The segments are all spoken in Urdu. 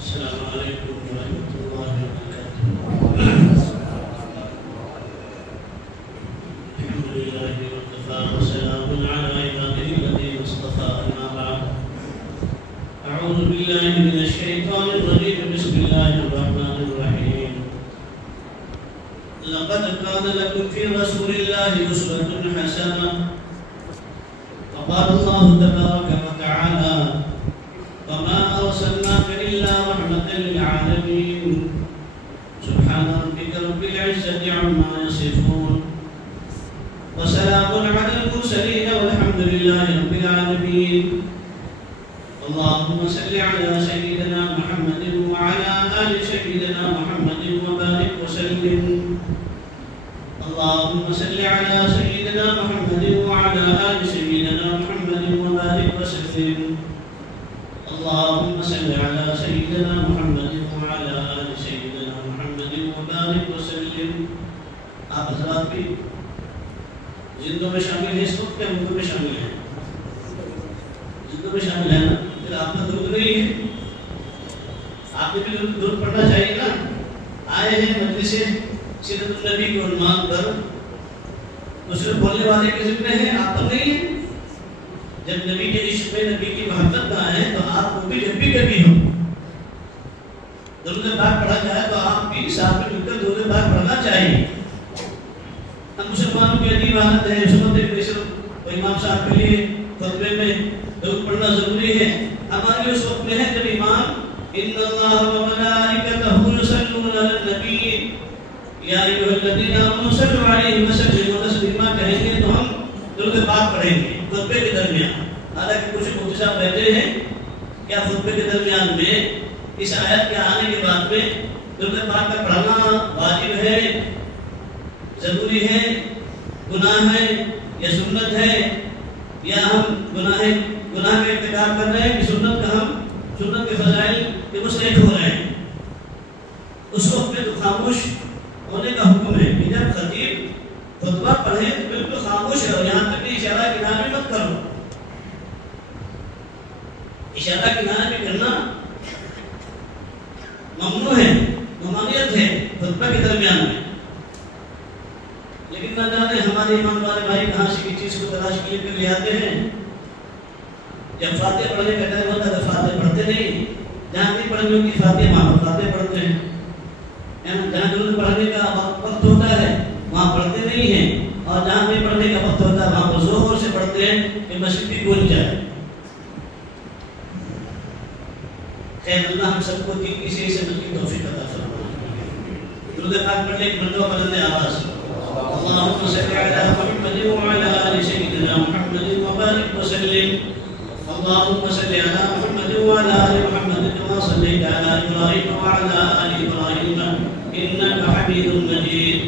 السلام علیکم ورحمۃ اللہ وبرکاتہ۔ الحمد للہ وکفیٰ وسلام علی عبادہ الذین اصطفیٰ، اما بعد۔ اعوذ باللہ من الشیطان الرجیم، بسم اللہ الرحمن الرحیم۔ لقد كان لكم في رسول الله أسوة حسنة، وقال الله تبارك وتعالى: وما أرسلناك إلا رحمة للعالمين، سبحان ربك رب العزة عما يصفون، وسلام على المرسلين والحمد لله رب العالمين۔ اللهم صل على سيدنا محمد وعلى آل سيدنا محمد وبارك وسلم۔ اللهم صل على سيدنا محمد وعلى آل سيدنا محمد وبارك وسلم۔ اللهم صل على سيدنا محمد وعلى آل سيدنا محمد وبارك وسلم۔ آپ حضرات بھی زندوں میں شامل ہیں، اس وقت کے اردو میں شامل ہیں، زندوں میں شامل ہیں نا، پھر آپ کا درود نہیں ہے، آپ نے بھی درود پڑھنا چاہیے نا۔ آئے ہیں مجلس سیرت النبی کو عنوان پر، تو صرف بولنے والے کے ذمہ ہیں، آپ پر نہیں ہے۔ جب نبی کے عشق میں، نبی کی محبت میں آئے تو آپ کو بھی جب بھی کبھی ہو درود پاک پڑھا جائے تو آپ بھی ساتھ میں مل کر درود پاک پڑھنا چاہیے۔ ہم مسلمانوں کی عجیب عادت ہے، سنت صرف امام صاحب کے لیے خطبے میں درود پڑھنا ضروری ہے۔ ہماری اس وقت میں ہے جب امام ان اللہ و ملائکتہ یصلون علی النبی یا ایھا الذین آمنوا صلوا علیہ وسلموا تسلیما کہیں گے تو ہم درود پاک پڑھیں گے خطبے کے درمیان۔ حالانکہ کچھ مفتی صاحب کہتے ہیں کیا خطبے کے درمیان میں اس آیت کے آنے کے بعد میں درود پاک کا پڑھنا واجب ہے، ضروری ہے، گناہ ہے یا سنت ہے، یا ہم گناہ کا ارتکاب کر رہے ہیں کہ سنت کا ہم سنت کے فضائل کے مستحق ہو رہے ہیں۔ اس وقت میں تو خاموش ہونے کا حکم ہے کہ جب خطیب خطبہ پڑھے تو بالکل خاموش ہے، اور یہاں تک کہ اشارہ کنارے مت کرو، اشارہ کنارے میں کرنا ممنوع ہے، ممانعت ہے خطبہ کے درمیان میں۔ لیکن نہ جانے ہمارے ایمان والے بھائی کہاں سے کس چیز کو تلاش کیے کر لے آتے ہیں۔ جب فاتحہ پڑھنے کا ٹائم ہوتا ہے تو فاتحہ پڑھتے نہیں، جہاں نہیں پڑھنی ہوگی فاتحہ وہاں پر فاتحہ پڑھتے ہیں، جہاں درود پڑھنے کا وقت ہوتا ہے وہاں پڑھتے نہیں ہیں، اور جہاں نہیں پڑھنے کا وقت ہوتا ہے وہاں پر زور سے پڑھتے ہیں کہ مسجد بھی گونج جائے۔ خیر اللہ ہم سب کو دین کی صحیح سمجھ کی توفیق عطا فرمائے۔ درود پاک پڑھنے کی مرتبہ بلند آواز اللهم صل على محمد وعلى آل سيدنا محمد وبارك وسلم۔ اللهم صل على محمد وعلى آل محمد كما صليت على إبراهيم وعلى آل إبراهيم إنك حميد مجيد۔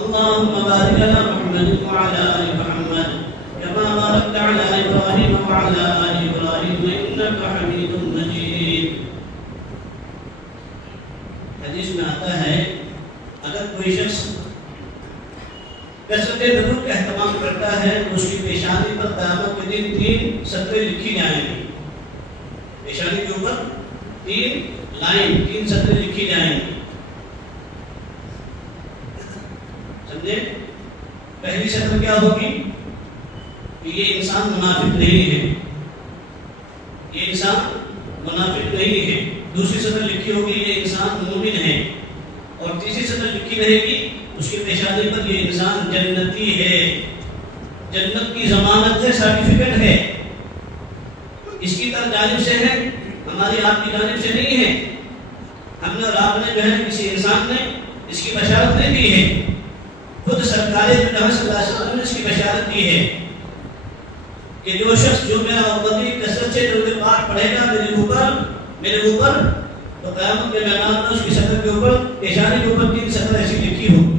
اللهم بارك على محمد وعلى آل محمد كما باركت على إبراهيم وعلى آل إبراهيم إنك حميد مجيد۔ حدیث میں آتا ہے اگر کوئی شخص کثرت درود کا اہتمام کرتا ہے تو اس کی پیشانی پر قیامت کے دن 3 سطریں لکھی جائیں گی، پیشانی کے اوپر 3 سطریں لکھی جائیں گی۔ سمجھے؟ پہلی سطر کیا ہوگی کہ یہ انسان منافق نہیں ہے، یہ انسان منافق نہیں ہے۔ دوسری سطر لکھی ہوگی یہ انسان مومن ہے، اور تیسری سطر لکھی رہے گی اس کی پیشانی پر یہ انسان جنتی ہے، جنت کی ضمانت ہے، سرٹیفکیٹ ہے، اس کی طرف جانب سے ہے، ہماری آپ کی جانب سے نہیں ہے۔ ہم نے اور آپ نے جو ہے کسی انسان نے اس کی بشارت نہیں دی ہے، خود سرکار صلی اللہ علیہ وسلم نے اس کی بشارت دی ہے کہ جو شخص جو میرا امتی کثرت سے درود پاک پڑھے گا میرے اوپر تو قیامت کے میدان میں اس کی سطر کے اوپر پیشانی کے اوپر 3 سطر ایسی لکھی ہوگی۔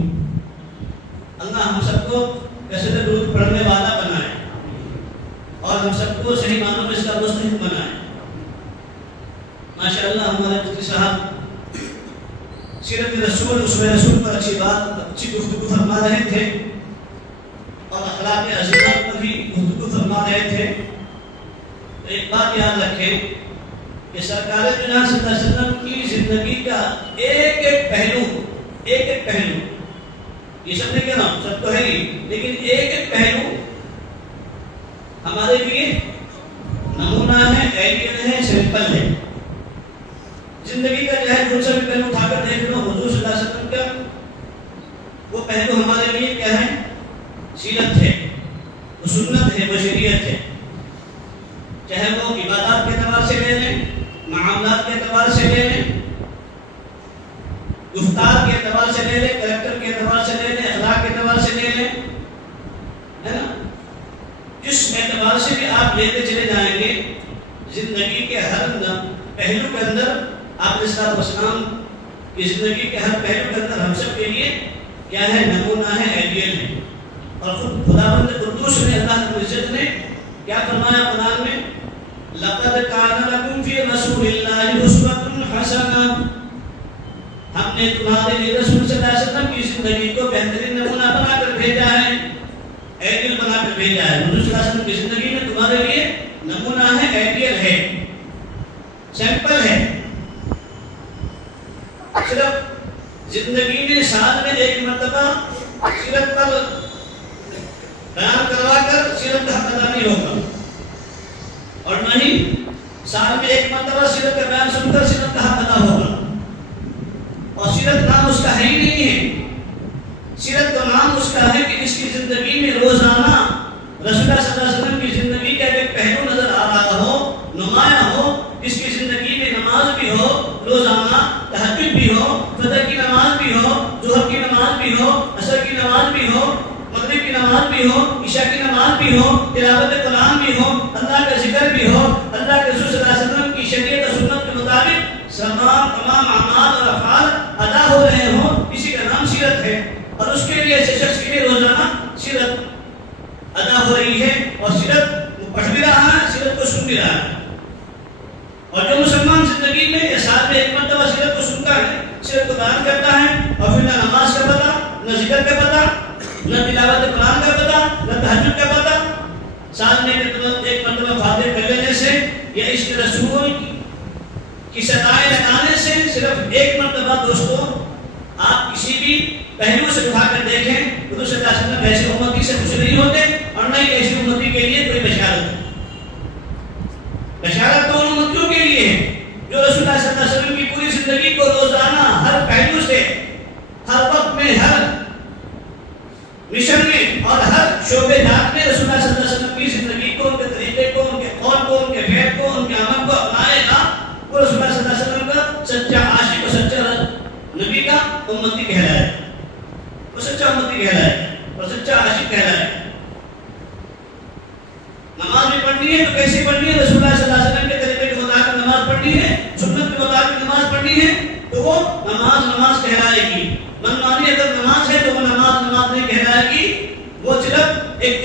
اللہ ہم سب کو کثرت درود پڑھنے والا بنائے اور ہم سب کو صحیح معنوں میں اس کا مستحق بنائے۔ ماشاءاللہ ہمارے مفتی صاحب سیرت رسول اسوہ رسول پر اچھی گفتگو فرما رہے تھے، اور اخلاق عظیمہ پر بھی گفتگو فرما رہے تھے۔ ایک بات یاد رکھیں کہ سرکار جناب صلی اللہ علیہ وسلم کی زندگی کا ایک ایک پہلو یہ سب نہیں کہنا سب تو ہے ہی، لیکن ایک ایک پہلو ہمارے لیے نمونہ ہے، آئیڈیل ہے، سمپل ہے۔ زندگی کا چاہے کون سا بھی پہلو اٹھا کر دیکھ لو، حضور صلی اللہ علیہ وسلم کا وہ پہلو ہمارے لیے کیا ہے؟ سیرت ہے، وہ سنت ہے، وہ شریعت ہے۔ چاہے وہ عبادات کے اعتبار سے لے لیں، معاملات کے اعتبار سے لے لیں، گفتار کے اعتبار سے لے لیں، کریکٹر کے اعتبار سے لے لیں، اخلاق کے اعتبار سے لے لیں، ہے نا؟ جس اعتبار سے بھی آپ لیتے چلے جائیں گے، زندگی کے ہر پہلو کے اندر آپ علیہ الصلوۃ والسلام کی زندگی کے ہر پہلو کے اندر ہم سب کے لیے کیا ہے؟ نمونہ ہے، آئیڈیل ہے۔ اور خود خداوند قدوس نے، اللہ رب العزت نے کیا فرمایا قرآن میں؟ لَقَدْ كَانَ لَكُمْ فِي رَسُولِ اللَّهِ أُسْوَةٌ حَسَنَةٌ، ہم نے تمہارے لیے رسول صلی اللہ علیہ وسلم کی زندگی کو بہترین نمونہ بنا کر بھیجا ہے، آئیڈیل بنا کر بھیجا ہے۔ حضور صلی اللہ علیہ وسلم کی زندگی میں تمہارے لیے نمونہ ہے، آئیڈیل ہے، سیمپل ہے۔ صرف زندگی میں سال میں ایک مرتبہ سیرت پر بیان کروا کر سیرت کا حق ادا نہیں ہوگا، اور نہ ہی سال میں ایک مرتبہ سیرت کا بیان سن کر سیرت کا حق ادا ہوگا۔ اور سیرت نام اس کا ہے ہی نہیں ہے، سیرت کا نام اس کا ہے کہ اس کی زندگی میں روزانہ رسول اللہ صلی اللہ علیہ وسلم کی زندگی کا ایک پہلو نظر آ رہا ہو، نمایاں ہو، جس کی زندگی میں نماز بھی ہو، روزانہ تہجد بھی ہو، فجر کی نماز بھی ہو، ظہر کی نماز بھی ہو، عصر کی نماز بھی ہو، مغرب کی نماز بھی ہو، عشاء کی نماز بھی ہو، تلاوت قرآن بھی ہو، اللہ کا ذکر بھی ہو، اللہ کے رسول صلی اللہ علیہ وسلم کی شریعت و سنت کے مطابق تمام اعمال اور افعال ادا ہو رہے ہوں، اسی کا نام سیرت ہے۔ اور اس کے لیے ایسے شخص کے لیے روزانہ سیرت ادا ہو رہی ہے، اور سیرت پڑھ بھی رہا ہے، سیرت کو سن بھی رہا ہے۔ اور جو مسلمان زندگی میں یا سال میں ایک مرتبہ سیرت کو سنتا ہے، سیرت کو بیان کرتا ہے، اور پھر نہ نماز کا پتہ، نہ ذکر کا پتہ، نہ تلاوت قرآن کا پتہ، نہ تہجد کا پتہ، سال میں ایک مرتبہ فاتحہ کر لینے سے یا عشق رسول کی صدائیں لگانے سے صرف ایک مرتبہ دوستوں آپ کسی بھی پہلو سے اٹھا کر دیکھیں، حضور صلی اللہ علیہ وسلم ایسے امتی سے خوش نہیں ہوتے، اور نہ ہی ایسی امتی کے لیے کوئی بشارت ہے۔ بشارت تو ان امتیوں کے لیے ہے جو رسول اللہ صلی اللہ علیہ وسلم کی پوری زندگی کو روزانہ ہر پہلو سے، ہر وقت میں، ہر مشن میں اور ہر شعبے جات میں رسول اللہ صلی اللہ علیہ وسلم کی زندگی کو، ان کے طریقے کو، ان کے قول کو، ان کے فعل کو، ان کے عمل کو اپنائے گا، وہ رسول اللہ صلی اللہ علیہ وسلم کا سچا عاشق اور سچا نبی کا امتی کہلائے، وہ سچا امتی کہلائے اور سچا عاشق کہلائے۔ نماز بھی پڑھنی ہے تو کیسے پڑھنی ہے؟ رسول اللہ صلی اللہ علیہ وسلم کے طریقے کے مطابق نماز پڑھنی ہے، سنت کے مطابق نماز پڑھنی ہے، تو وہ نماز کہلائے گی۔ منمانی اگر نماز ہے تو وہ نماز نہیں کہلائے گی، وہ صرف ایک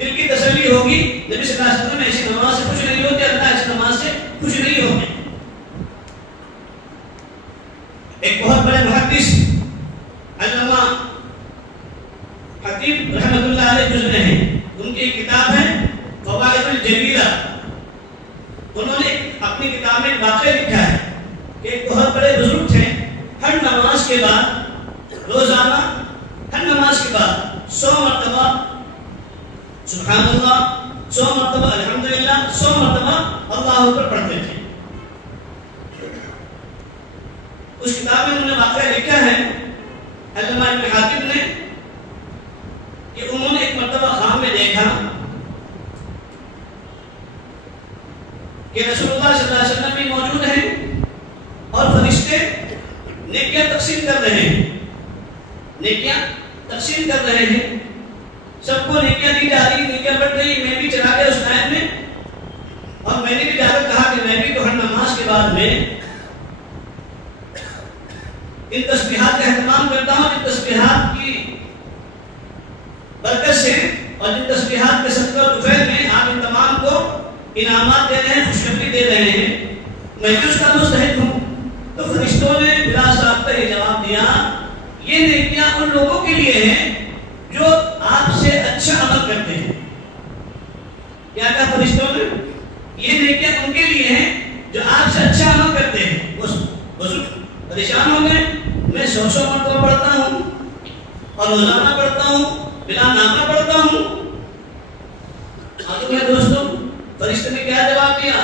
دل کی تسلی ہوگی۔ نبی صلی اللہ علیہ وسلم ایسی نماز سے خوش نہیں ہوتے، اللہ ایسی نماز سے خوش نہیں ہوتے۔ ایک بہت بڑے محدث علامہ خطیب رحمۃ اللہ علیہ گزرے ہیں، ان کی کتاب ہے فوائد الجلیلہ۔ انہوں نے اپنی کتاب میں واقعہ لکھا ہے کہ ایک بہت بڑے بزرگ تھے، ہر نماز کے بعد روزانہ ہر نماز کے بعد 100 مرتبہ سبحان اللہ، 100 مرتبہ الحمدللہ، 100 مرتبہ اللہ اکبر پڑھتے تھے۔ اس کتاب میں انہوں نے واقعہ لکھا ہے علامہ ابن حاتم نے کہ انہوں نے ایک مرتبہ خواب میں دیکھا کہ رسول اللہ صلی اللہ علیہ وسلم بھی موجود ہیں اور فرشتے نیکیاں تقسیم کر رہے ہیں، نیکیاں تقسیم کر رہے ہیں، سب کو نیکیاں دی جا رہی، نیکیاں بڑھ رہی۔ میں بھی چلا گیا اس نائب میں، اور میں نے بھی جا کر کہا کہ میں بھی تو ہر نماز کے بعد میں ان تسبیحات کا اہتمام کرتا ہوں، جن تسبیحات کی برکت سے اور جن تسبیحات کے صدقہ و طفیل میں آپ ان تمام کو انعامات دے رہے ہیں، خوشخبری دے رہے ہیں، میں بھی اس کا مستحق ہوں۔ تو فرشتوں نے بلا سابقہ یہ جواب دیا، یہ نیکیاں ان لوگوں کے لیے ہیں جو آپ سے اچھا عمل کرتے ہیں۔ کیا کہا فرشتوں نے؟ یہ نیکیاں ان کے لیے ہیں سے اچھا عمل کرتے ہیں. وضو پریشان ہو گئے، میں 100 مرتبہ پڑھتا ہوں اور روزانہ پڑھتا ہوں، بلا ناغہ پڑھتا ہوں. معلوم ہے دوستوں فرشتے نے کیا جواب دیا؟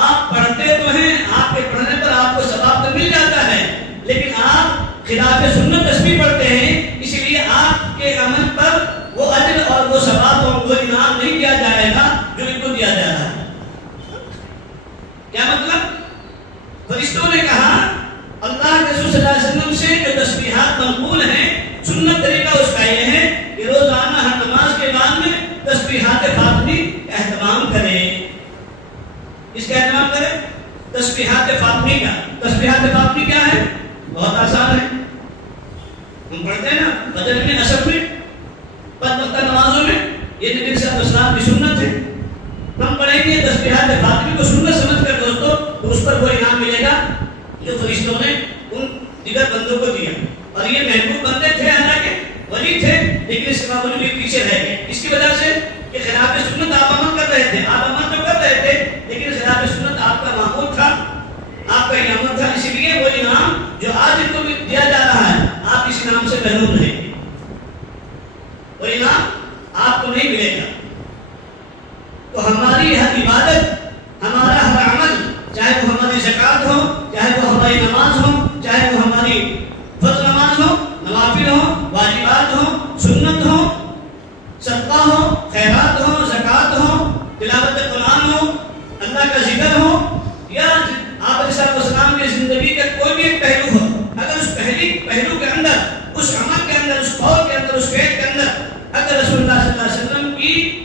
آپ پڑھتے تو ہیں، آپ کے پڑھنے پر آپ کو ثواب تو مل جاتا ہے، لیکن آپ خلاف سنت تسبیح پڑھتے ہیں، اسی لیے آپ کے عمل پر وہ اجر اور وہ ثواب اور وہ انعام نہیں دیا جائے گا جو ان کو دیا جا رہا ہے. کیا مطلب؟ فرشتوں نے کہا اللہ کے رسول صلی اللہ علیہ وسلم سے جو تسبیحات منقول ہیں، سنت طریقہ اس کا یہ ہے کہ روزانہ ہر نماز کے بعد میں تسبیحات فاطمی کا اہتمام کریں. اس کا اہتمام کریں تسبیحات فاطمی کا. تسبیحات فاطمی کیا ہے؟ بہت آسان ہے. ہم پڑھتے ہیں نا فجر میں، عصر میں، 5 وقتہ نمازوں میں، یہ نبی صلی اللہ علیہ وسلم کی سنت ہے. ہم پڑھیں گے تسبیحات فاطمی کو سنت سمجھ کر دوستوں، تو اس پر وہ انعام ملے گا جو فرشتوں نے ان دیگر بندوں کو دیا. اور یہ محبوب بندے تھے، اللہ کے ولی تھے، لیکن اس کے باوجود بھی پیچھے رہ گئے. اس کی وجہ سے کہ خلاف سنت آپ عمل کر رہے تھے، آپ عمل تو کر رہے تھے لیکن خلاف سنت آپ کا معمول تھا، آپ کا یہ عمل تھا. اسی لیے وہ انعام جو آج ان کو دیا جا رہا ہے، آپ اس انعام سے محروم رہیں گے. وہ انعام آپ کو نہیں ملے گا. تو ہماری ہر عبادت، ہمارا ہر عمل، چاہے وہ ہماری زکات ہو، چاہے وہ ہماری نماز ہو، چاہے وہ ہماری فرض نماز ہو، نوافل ہو، واجبات ہو، سنت ہو، صدقہ ہو، خیرات ہو، زکات ہو، تلاوت قرآن ہو، اللہ کا ذکر ہو، یا آپ علیہ السلام کی زندگی کا کوئی بھی ایک پہلو ہو، اگر اس پہلو کے اندر، اس عمل کے اندر، اس قول کے اندر، اس فعل کے اندر اگر رسول اللہ صلی اللہ علیہ وسلم کی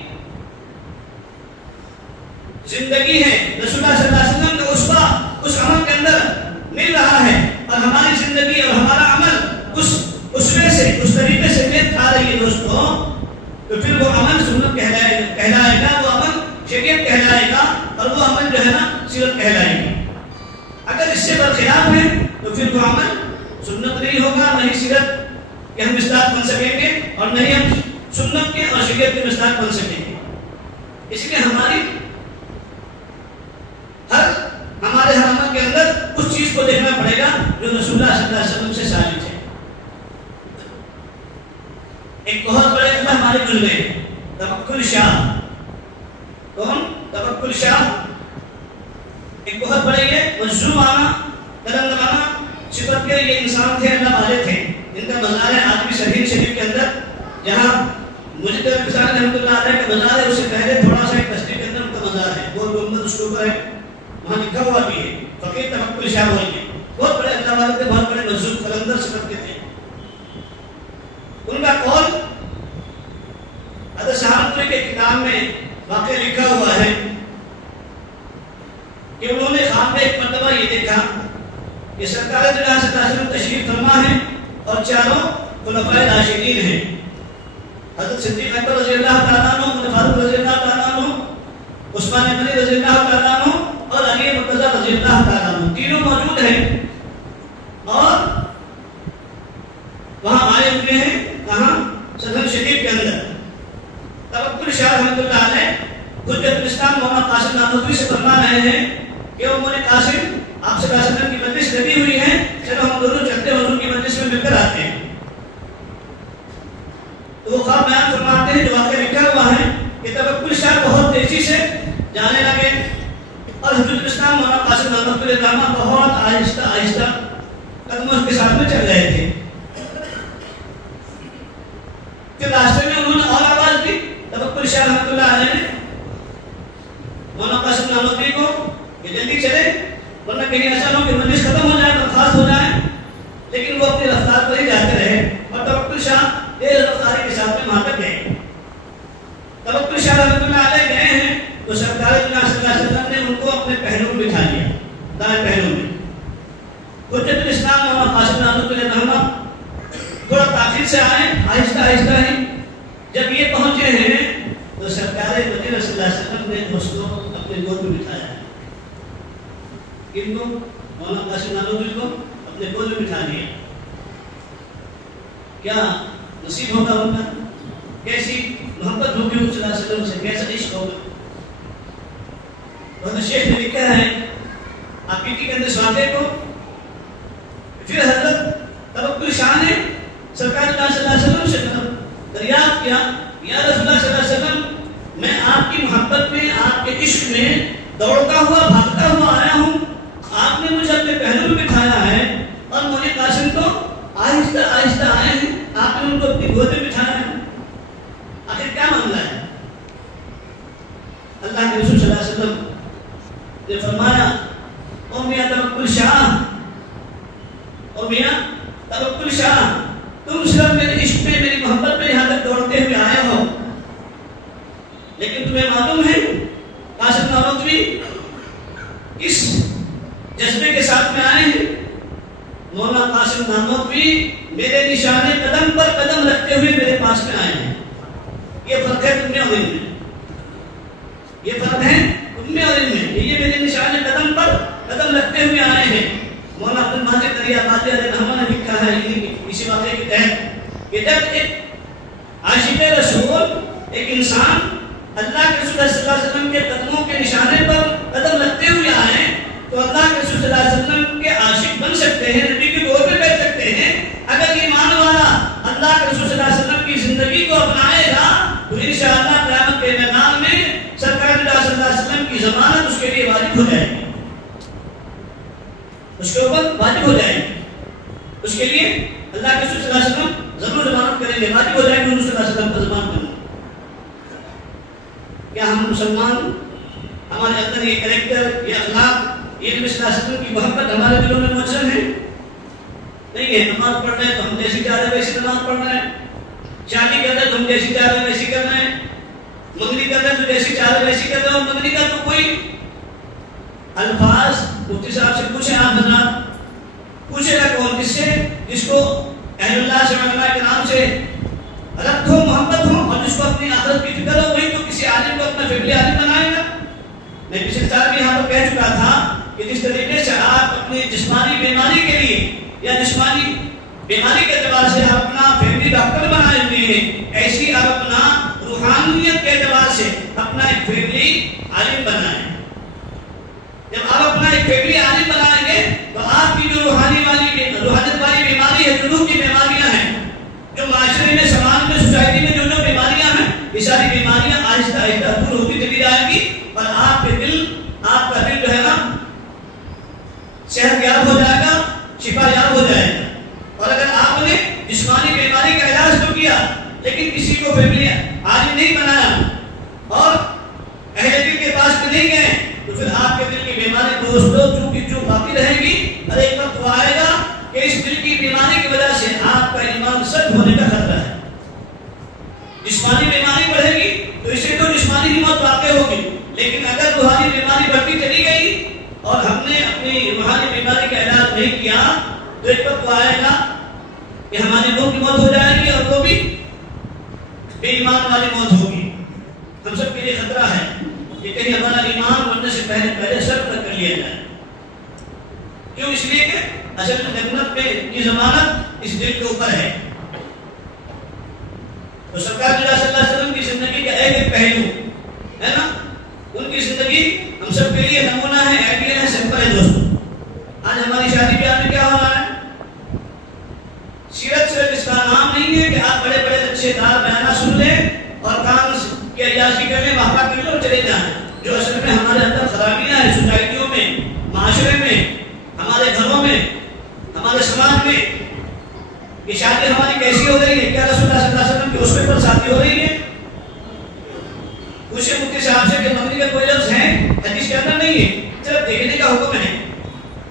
زندگی ہے، رسول اللہ صلی اللہ علیہ وسلم کا اسوہ اس عمل کے اندر مل رہا ہے، اور ہماری زندگی اور ہمارا عمل اس اسوے سے، اس طریقے سے میل کھا رہی ہے دوستوں، تو پھر وہ عمل سنت کہلائے گا، وہ عمل شریعت کہلائے گا، اور وہ عمل جو ہے نا سیرت کہلائے گا. اگر اس سے برخلاف ہے تو پھر وہ عمل سنت نہیں ہوگا، نہ ہی سیرت کے ہم مصداق بن سکیں گے، اور نہ ہی ہم سنت کے اور شریعت کے مصداق بن سکیں گے. اس لیے ہمارے ہر عمل کے اندر اس چیز کو دیکھنا پڑے گا جو رسول اللہ صلی اللہ علیہ وسلم سے ثابت ہے. ایک بہت بڑے اللہ ہمارے گزرے توکل شاہ. کون؟ توکل شاہ. ایک بہت بڑے یہ مجزوم آنا، تلنگانہ صفت کے یہ انسان تھے، اللہ والے تھے. ان کا مزار ہے آج بھی صحیح شریف کے اندر، جہاں مجھے کسان رحمۃ اللہ علیہ کا مزار ہے، اس سے پہلے تھوڑا سا ایک تصدیق کے اندر ان کا مزار ہے، وہ گنبد اس کے اوپر ہے، وہاں لکھا ہوا بھی ہے فقیر توکل شاہ ہوئے. بہت بڑے اللہ والے تھے، بہت بڑے مجزوم قلندر صفت کے تھے. ان کا قول حضرت شاہپوری کے کتاب میں واقع لکھا ہوا ہے کہ انہوں نے خواب میں ایک مرتبہ یہ دیکھا کہ سرکار صلی اللہ علیہ وسلم تشریف فرما ہے اور چاروں خلفائے راشدین ہیں. حضرت صدیق اکبر رضی اللہ تعالیٰ عنہ، عمر فاروق رضی اللہ تعالیٰ عنہ، عثمان غنی رضی اللہ تعالیٰ عنہ اور علی مرتضیٰ رضی اللہ تعالیٰ عنہ، تینوں موجود ہیں اور وہاں آئے ہوئے ہیں. کہاں؟ صدر شریف کے اندر. توکل شاہ رحمۃ اللہ علیہ حجت الاسلام مولانا قاسم نانوتوی سے فرما رہے ہیں کہ عمر قاسم آپ صلی اللہ علیہ وسلم کی مجلس لگی ہوئی ہے، چلو ہم دونوں چلتے ہیں حضور کی مجلس میں مل کر آتے ہیں. تو وہ خواب بیان فرماتے ہیں جو واقعہ لکھا ہوا ہے کہ توکل شاہ بہت تیزی سے جانے لگے اور حجت الاسلام مولانا قاسم نانوتوی رحمہ بہت آہستہ آہستہ قدموں کے ساتھ میں چل رہے تھے. پھر راستے میں انہوں نے اور آواز دی توکل شاہ رحمۃ اللہ علیہ نے مولانا قاسم نانوتوی کو کہ جلدی چلے ورنہ کہیں ایسا نہ ہو کہ مجلس ختم ہو جائے، برخاست ہو جائے. لیکن وہ اپنی رفتار پر ہی جاتے رہے اور توکل شاہ تیز رفتاری کے ساتھ میں وہاں تک گئے. توکل شاہ رحمۃ اللہ علیہ گئے ہیں تو سرکار صلی اللہ علیہ وسلم نے ان کو اپنے پہلو میں بٹھا لیا، دائیں پہلو میں. حجت الاسلام مولانا قاسم نانوتوی رحمہ تھوڑا تاخیر سے آئے، آہستہ آہستہ ہی جب یہ پہنچے ہیں تو سرکار مدینہ صلی اللہ علیہ وسلم نے اس کو اپنے گود میں بٹھایا. کن کو؟ مولانا قاسم نانوتوی کو اپنے گود میں بٹھا لیا. کیا نصیب ہوگا ان کا؟ کیسی محبت ہوگی صلی اللہ علیہ وسلم سے، کیسا عشق ہوگا. بہت شیخ نے لکھا ہے آپ پیٹی کرتے اس واقعے کو. پھر حضرت توکل شاہ نے سرکار صلی اللہ علیہ وسلم سے دریافت کیا یا رسول اللہ صلی اللہ علیہ وسلم میں آپ کی محبت میں آپ کے عشق میں دوڑتا ہوا بھاگتا ہوا آیا ہوں. آپ نے مجھے اپنے پہلو میں بٹھایا ہے اور مجھے قاسم کو آہستہ آہستہ آئے ہیں آپ نے ان کو اپنی گود میں بٹھایا ہے. آخر کیا معاملہ ہے؟ اللہ کے رسول صلی اللہ علیہ وسلم نے فرمایا او میاں توکل شاہ، او میاں توکل شاہ، تم صرف میرے عشق میں میری محبت میں یہاں تک دوڑتے ہوئے آئے ہو، لیکن تمہیں معلوم ہے قاسم نانوتوی کس جذبے کے ساتھ میں آئے ہیں؟ مولانا قاسم نانوتوی میرے نشانے قدم پر قدم رکھتے ہوئے میرے پاس میں آئے ہیں. یہ فرق ہے تم میں اور ان میں، یہ فرق ہے تم میں اور ان میں. یہ میرے نشانے قدم پر قدم رکھتے ہوئے آئے ہیں. مولانا عبد الماجد دریا بادی علیہ الرحمہ نے لکھا ہے اسی واقعے کے تحت کہ جب ایک عاشق رسول ایک انسان اللہ کے رسول صلی اللہ علیہ وسلم کے قدموں کے نشانے پر قدم رکھتے ہوئے آئے تو اللہ کے رسول صلی اللہ علیہ وسلم کے عاشق بن سکتے ہیں، نبی کے طور پہ بیٹھ سکتے ہیں. اگر ایمان والا اللہ کے رسول صلی اللہ علیہ وسلم کی زندگی کو اپنائے گا تو انشاءاللہ قیامت کے میدان میں سرکار صلی اللہ علیہ وسلم کی ضمانت اس کے لیے واجب ہو جائے گی، اس کے اوپر واجب ہو جائے گی. اس کے لیے اللہ کے رسول صلی اللہ علیہ وسلم ضرور ضمانت کریں گے، واجب ہو جائے گی رسول صلی اللہ علیہ وسلم پر ضمانت کرنا. کیا ہم مسلمان ہمارے اندر یہ کریکٹر یہ اخلاق یہ نبی صلی اللہ علیہ وسلم کی محبت ہمارے دلوں میں موجود ہے؟ نہیں ہے. نماز پڑھ رہے ہیں تو ہم جیسی چاہ رہے ہیں ویسی نماز پڑھ رہے ہیں، شادی کر رہے ہیں تو ہم جیسی چاہ رہے ہیں ویسی کر رہے ہیں، منگنی کر رہے ہیں تو جیسی چاہ رہے ہیں ویسی کر رہے ہیں. اور منگنی کا تو کوئی الفاظ مفتی صاحب سے پوچھیں، آپ حضرات پوچھے گا کون؟ کس سے؟ جس کو اہل اللہ سے علماء کے نام سے ربط ہو محبت ہو اور جس کو اپنی آخرت کی فکر ہو. وہی تو کسی عالم کو اپنا فیملی عالم بنائے گا. میں پچھلے سال بھی یہاں پر کہہ چکا تھا کہ جس طریقے سے آپ اپنی جسمانی بیماری کے لیے یا جسمانی بیماری کے اعتبار سے آپ اپنا فیملی ڈاکٹر بنائے ہوئے ہیں، ایسی آپ اپنا روحانیت کے اعتبار سے اپنا ایک فیملی عالم بنائیں. جب آپ اپنا ایک فیملی عالم بنائیں گے تو آپ کی جو روحانیت والی بیماری ہے، روح کی بیماریاں ہیں، جو معاشرے میں سماج میں سوسائٹی میں جو بیماریاں ہیں، یہ ساری بیماریاں آہستہ آہستہ دور ہوتی چلی جائیں گی اور آپ کا دل جو ہے نا صحت یاب ہو جائے گا، شفا یاب ہو جائے گا. اور اگر آپ نے جسمانی بیماری کا علاج تو کیا لیکن کسی کو فیملی عالم نہیں بنایا اور اہل دل کے پاس میں نہیں گئے تو پھر آپ کے دل کی بیماری دوستوں جو باقی رہے گی. اور ایک وقت وہ آئے گا کہ اس دل کی بیماری کی وجہ سے آپ کا ایمان سخت ہونے کا خطرہ ہے. جسمانی بیماری بڑھے گی تو اسے تو جسمانی ہی موت واقع ہوگی، لیکن اگر روحانی بیماری بڑھتی چلی گئی اور ہم نے اپنی روحانی بیماری کا علاج نہیں کیا تو ایک وقت وہ آئے گا کہ ہماری روح کی موت ہو جائے گی اور وہ بھی بے ایمان والی موت ہوگی. ہم سب کے لیے خطرہ ہے کہ کہیں ہمارا ایمان مرنے سے پہلے سر پر کر لیا جائے. کیوں؟ اس لیے کہ اصل میں جنت میں کی ضمانت اس دل کے اوپر ہے. تو سرکار صلی اللہ علیہ وسلم کی زندگی کا ایک پہلو ہے نا، ان کی زندگی ہم سب کے لیے نمونہ ہے، آئیڈیل ہے، سمپل ہے. دوستو آج ہماری شادی بیاہ میں کیا ہو رہا ہے؟ سیرت صرف اس کا نام نہیں ہے کہ آپ بڑے بڑے اچھے دار بیانات سن لیں اور کام کی عیاشی کر لیں، واقعہ کر لیں اور چلے جائیں. جو اصل میں ہمارے اندر خرابیاں ہیں سوسائٹیوں میں، معاشرے میں، ہمارے گھروں میں، ہمارے سماج میں، یہ شادی ہماری کیسی ہو رہی ہے؟ کیا رسول اللہ صلی اللہ علیہ وسلم کی اسوے پر شادی ہو رہی ہے؟ پوچھے مفتی صاحب سے کہ منگنی کا کوئی لفظ ہے؟ حدیث کے اندر نہیں ہے، صرف دیکھنے کا حکم ہے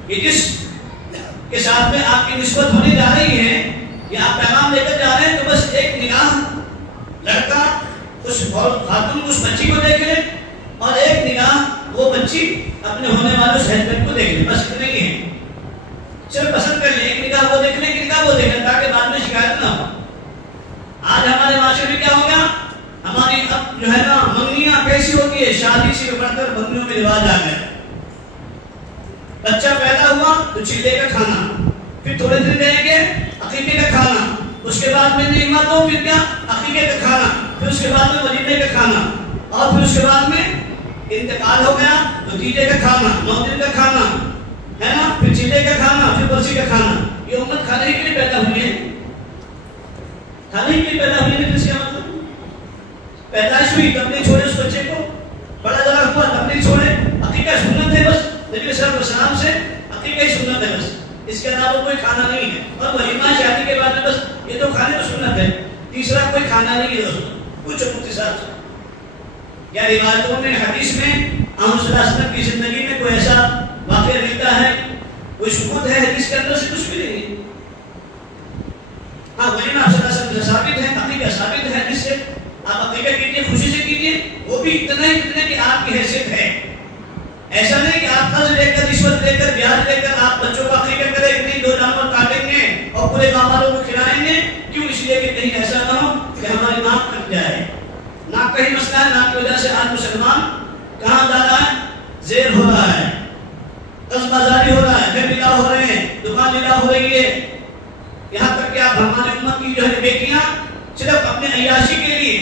کہ جس کے ساتھ میں آپ کی نسبت ہونے جا رہی ہے یا آپ پیغام لے کر جا رہے ہیں تو بس ایک نگاہ لڑکا اس خاتون اس بچی کو دیکھ لے اور ایک نگاہ وہ بچی اپنے ہونے والے اس ہسبینڈ کو دیکھ لے، بس اتنے ہی ہے. صرف پسند کر لیں، ایک نگاہ وہ دیکھ لیں، ایک نگاہ وہ دیکھ لیں تاکہ بعد میں شکایت نہ ہو. آج ہمارے معاشرے میں کیا ہو گیا؟ ہماری اب جو ہے نا منگنیاں کیسی ہوتی ہے؟ شادی سے بڑھ کر منگنیوں میں رواج آ گیا. بچہ پیدا ہوا تو چلے کا کھانا، پھر تھوڑے دن رہیں گے عقیقے کا کھانا، اس کے بعد میں نہیں ہوا تو پھر کیا عقیقے کا کھانا، پھر اس کے بعد میں ولیمے کا کھانا، اور پھر اس کے بعد میں انتقال ہو گیا تو تیجے کا کھانا، 9 دن کا کھانا، پرسی کا کھانا، یہ امت کھانے کے لیے پیدا ہوئی ہے، کھانے کے لیے پیدا ہوئی ہے، اس کا مطلب پیدائش ہوئی تب نہیں چھوڑے اس بچے کو، بڑا ذرا ہوا تب نہیں چھوڑے، عقیقہ سنت ہے بس، نبی صلی اللہ علیہ وسلم سے عقیقہ ہی سنت ہے بس، اس کے علاوہ کوئی کھانا نہیں ہے، اور ولیمہ شادی کے بعد میں بس یہ تو کھانے تو سنت ہے، تیسرا کوئی کھانا نہیں ہے دوستوں، کچھ مختصر سے یا روایتوں میں حدیث میں آپ صلی اللہ علیہ وسلم کی زندگی میں کوئی ایسا واقعہ ملتا ہے، کوئی ثبوت ہے حدیث کے اندر سے کچھ بھی نہیں، ہاں ولیمہ آپ صلی اللہ علیہ وسلم سے ثابت ہے، عقیقہ ثابت ہے، جس سے آپ عقیقہ کیجیے، خوشی سے کیجیے، وہ بھی اتنا ہی جتنا کہ آپ کی حیثیت ہے، ایسا نہیں کہ آپ قرض لے کر رشوت لے کر بیاج لے کر آپ بچوں کا عقیقہ کریں، اتنی 2 جانور کاٹیں گے اور پورے گاؤں والوں کو کھلائیں گے، کیوں؟ اس لیے کہ کہیں ایسا نہ ہو کہ ہماری ناک کٹ جائے، ناک کا ہی مسئلہ ہے، ناک کی وجہ سے آج مسلمان کہاں جا رہا ہے؟ زیر ہو رہا ہے، قرض بازاری ہو رہا ہے، گھر لیلا ہو رہے ہیں، دکان لیلا ہو رہی ہے، یہاں تک کہ آپ ہماری امت کی جو ہے بیٹیاں صرف اپنے عیاشی کے لیے،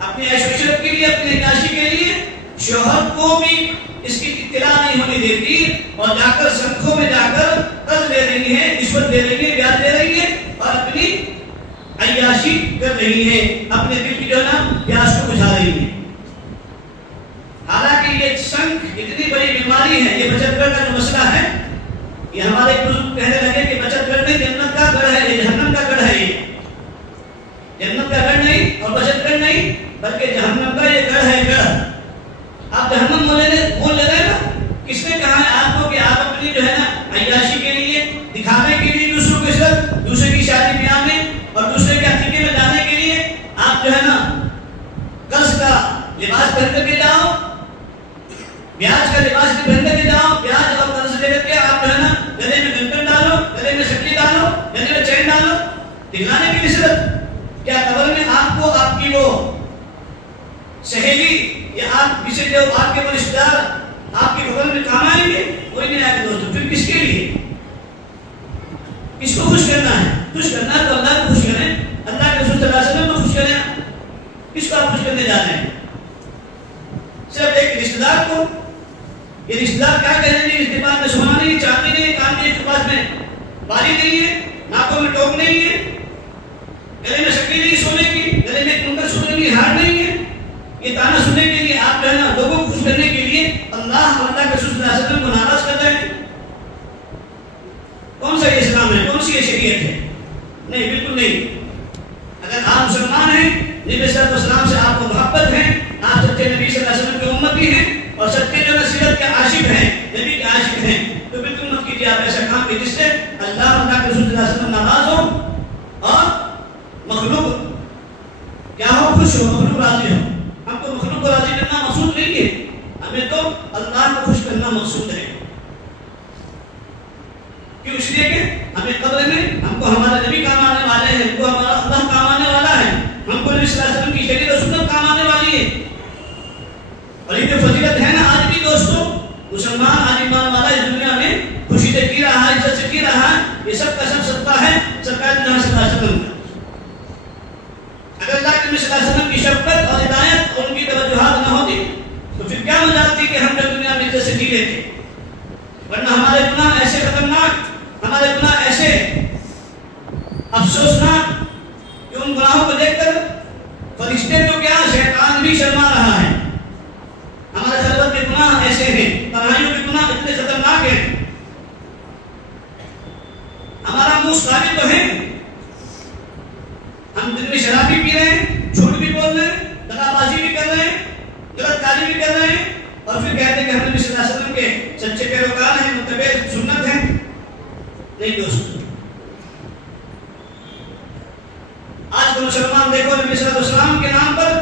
اپنے عیش و عشرت کے لیے، اپنے عیاشی کے لیے شوہر کو بھی اس کی اطلاع نہیں ہونے دیتی اور جا کر سنکھوں میں جا کر قرض لے رہی ہے، رشوت دے رہی ہے، بیاج دے رہی ہے اور اپنی عیاشی کر رہی ہے، اپنے دل کی جو ہے نا پیاس کو بجھا رہی ہے۔ حالانکہ یہ سنکھ اتنی بڑی بیماری ہے، یہ بچت گھر کا جو مسئلہ ہے، یہ ہمارے بزرگ کہنے لگے کہ بچت گھر نہیں جنت کا گڑھ ہے، یہ جہنم کا گڑھ ہے، یہ جنت کا گڑھ نہیں اور بچت گھر نہیں بلکہ جہنم کا یہ گڑھ ہے، گڑھ۔ آپ جہنم بول لے رہے نا، کس نے کہا ہے آپ کو کہ آپ اپنی جو ہے نا عیاشی کے لیے، دکھانے کے لیے دوسروں کے ساتھ، دوسرے کی شادی بیاہ میں اور دوسرے کے عقیقے میں جانے کے لیے آپ جو ہے نا قرض کا لباس پہن کر کے جاؤ، بیاج کا لباس پہن کر کے جاؤ، بیاج اور قرض لے کر کے آپ جو ہے نا گلے میں گنٹن ڈالو، گلے میں سکلی ڈالو، گلے میں چین ڈالو، دکھانے کی نسبت۔ کیا قبر میں آپ کو آپ کی وہ سہیلی یا آپ کسی جو آپ کے وہ رشتہ دار آپ کی قبر میں کام آئیں گے؟ کوئی نہیں آئے گا دوستو۔ پھر کس کے لیے؟ کس کو خوش کرنا ہے؟ خوش کرنا ہے تو اللہ کو خوش کریں، اللہ کے رسول صلی اللہ علیہ وسلم کو خوش کریں۔ کس کو آپ خوش کرنے جا رہے ہیں؟ صرف ایک رشتہ دار کو؟ یہ رشتہ دار کیا کہہ رہے ہیں؟ اس کے پاس میں سونا نہیں، چاندی نہیں، کان کے پاس میں بالی نہیں ہے، ناکوں میں ٹوک نہیں ہے، گلے میں شکلی نہیں سونے کی، گلے میں کنکر سونے کی ہار نہیں ہے، یہ تانا سننے کے لیے آپ جو ہے نا لوگوں کو خوش کرنے کے لیے اللہ اور اللہ کے رسول صلی اللہ علیہ وسلم کو ناراض کر رہے ہیں۔ کون سا یہ اسلام ہے؟ کون سی یہ شریعت ہے؟ نہیں، بالکل نہیں۔ اگر آپ مسلمان ہیں، نبی صلی اللہ علیہ وسلم سے آپ کو محبت ہے، آپ سچے نبی صلی اللہ علیہ وسلم کے امتی ہیں اور سچے جو نصیحت کے عاشق ہیں، نبی کے عاشق ہیں، تو بالکل مت کیجیے آپ ایسا کام کہ جس سے اللہ اور اللہ کے رسول صلی اللہ علیہ وسلم ناراض ہو اور مخلوق کیا ہو؟ خوش ہو، مخلوق راضی ہو۔ ہم کو مخلوق کو راضی کرنا مقصود نہیں ہے، ہمیں تو اللہ کو خوش کرنا مقصود ہے۔ کیوں؟ اس لیے کہ ہمیں قبر میں ہم کو ہمارے نبی کام آنے والے ہیں، ہم کو ہمارا اللہ کام آنے والا ہے، ہم کو نبی صلی اللہ علیہ وسلم کی شریعت و سنت کام آنے والی ہے۔ اور یہ جو فضیلت ہے نا آج بھی دوستو، مسلمان آج ایمان والا اس دنیا میں خوشی سے جی رہا ہے، عزت سے جی رہا ہے، یہ سب کا سب صدقہ ہے سرکار جہاں صلی اللہ علیہ وسلم کا۔ اگر اللہ کے نبی صلی اللہ علیہ وسلم کی شفقت اور ہدایت اور ان کی توجہات نہ ہوتی تو پھر کیا مجال تھی کہ ہم جب دنیا میں عزت سے جی لیتے؟ ورنہ ہمارے گناہ ایسے خطرناک، ہمارے گناہ ایسے افسوسناک کہ ان گناہوں کو دیکھ کر فرشتے تو کیا شیطان بھی شرما رہا ہے۔ ہمارے خلوت کے گناہ ایسے ہیں، تنہائیوں کے گناہ اتنے خطرناک ہیں، ہمارا منہ ثابت تو ہے، ہم دن میں شراب بھی پی رہے ہیں، جھوٹ بھی بول رہے ہیں، دغا بازی بھی کر رہے ہیں، غلط کاری بھی کر رہے ہیں، اور پھر کہتے ہیں کہ ہم نبی صلی اللہ علیہ وسلم کے سچے پیروکار ہیں، متبع سنت ہیں۔ نہیں دوستو، آج تو مسلمان دیکھو نبی صلی اللہ علیہ وسلم کے نام پر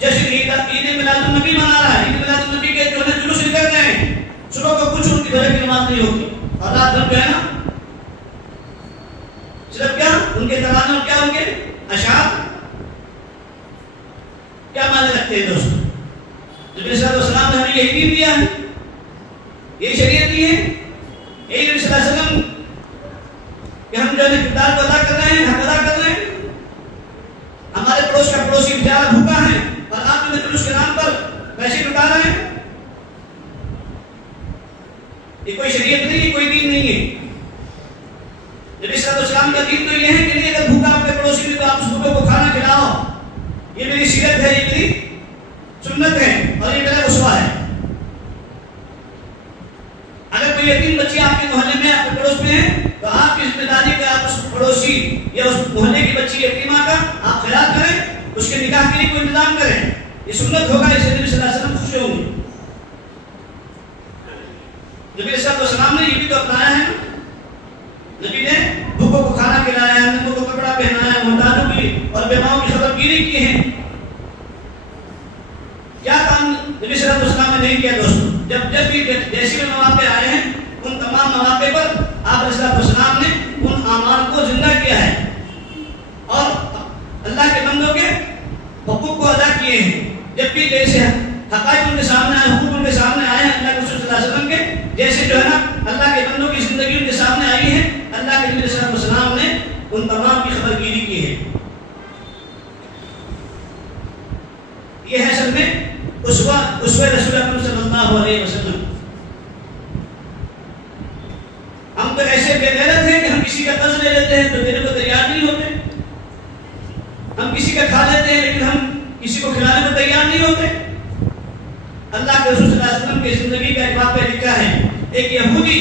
جشن عید میلاد النبی منا رہا ہے، عید میلاد النبی کے جو ہے جلوس نکل رہے ہیں، صبح کو کچھ ان کی طرح کی نماز نہیں ہوتی اور رات بھر جو ہے نا صرف کیا ان کے ترانہ اور کیا ان کے اشعار کیا معنی رکھتے ہیں دوستو؟ نبی صلی اللہ علیہ وسلم نے ہمیں یہی دین دیا ہے، یہی شریعت دی ہے، یہی نبی صلی اللہ علیہ وسلم کہ ہم جو ہے کردار کو ادا کر رہے ہیں، حق ادا کر رہے ہیں۔ ہمارے پڑوس کا پڑوسی بیچارہ بھوکا ہے اور آپ جو جلوس کے نام پر پیسے لٹا رہے ہیں، یہ کوئی شریعت نہیں ہے، کوئی دین نہیں ہے۔ علیہ السلام کا دین تو یہ ہے کہ نہیں اگر بھوکا آپ کے پڑوسی میں تو آپ اس بھوکے کو کھانا کھلاؤ. یہ میری سیرت ہے, یہ میری سنت ہے اور یہ میرا اسوہ ہے. اگر کوئی یتیم بچی آپ کے محلے میں آپ کے پڑوس میں ہے تو آپ کی ذمہ داری کہ آپ اس پڑوسی یا اس محلے کی بچی یتیمہ کا آپ خیال کریں, اس کے نکاح کے لیے کوئی انتظام کریں. یہ سنت ہوگا, اس نبی صلی اللہ علیہ وسلم خوش ہوں گے. نبی صلی اللہ علیہ وسلم نے یہ بھی تو اپنایا ہے. نبی نے بھوکوں کو کھانا کھلایا ہے, ننگوں کو کپڑا پہنایا ہے, محتاجوں کی اور بیواؤں کی خبر گیری کی ہے. کیا کام نبی صلی اللہ علیہ وسلم نے نہیں کیا دوستوں؟ جب بھی جیسے بھی مواقع آئے ہیں ان تمام مواقع پر آپ علیہ السلام نے ان اعمال کو زندہ کیا ہے اور اللہ کے بندوں کے حقوق کو ادا کیے ہیں. جب بھی جیسے حقائق ان کے سامنے آئے, حقوق ان کے سامنے آئے ہیں اللہ کے رسول صلی اللہ علیہ وسلم کے, جیسے جو ہے نا اللہ کے بندوں کی زندگی ان کے سامنے آئی ہے, اللہ کے نبی صلی اللہ علیہ وسلم نے ان تمام کی خبر گیری کی ہے. یہ ہے اصل میں اسوہ رسول اکرم صلی اللہ علیہ وسلم. ہم تو ایسے بے غیرت ہیں کہ ہم کسی کا قرض لے لیتے ہیں تو دینے کو تیار نہیں ہوتے. ہم کسی کا کھا لیتے ہیں لیکن ہم کسی کو کھلانے کو تیار نہیں ہوتے. اللہ کے رسول صلی اللہ علیہ وسلم کی زندگی کا ایک واقعہ لکھا ہے. ایک یہودی,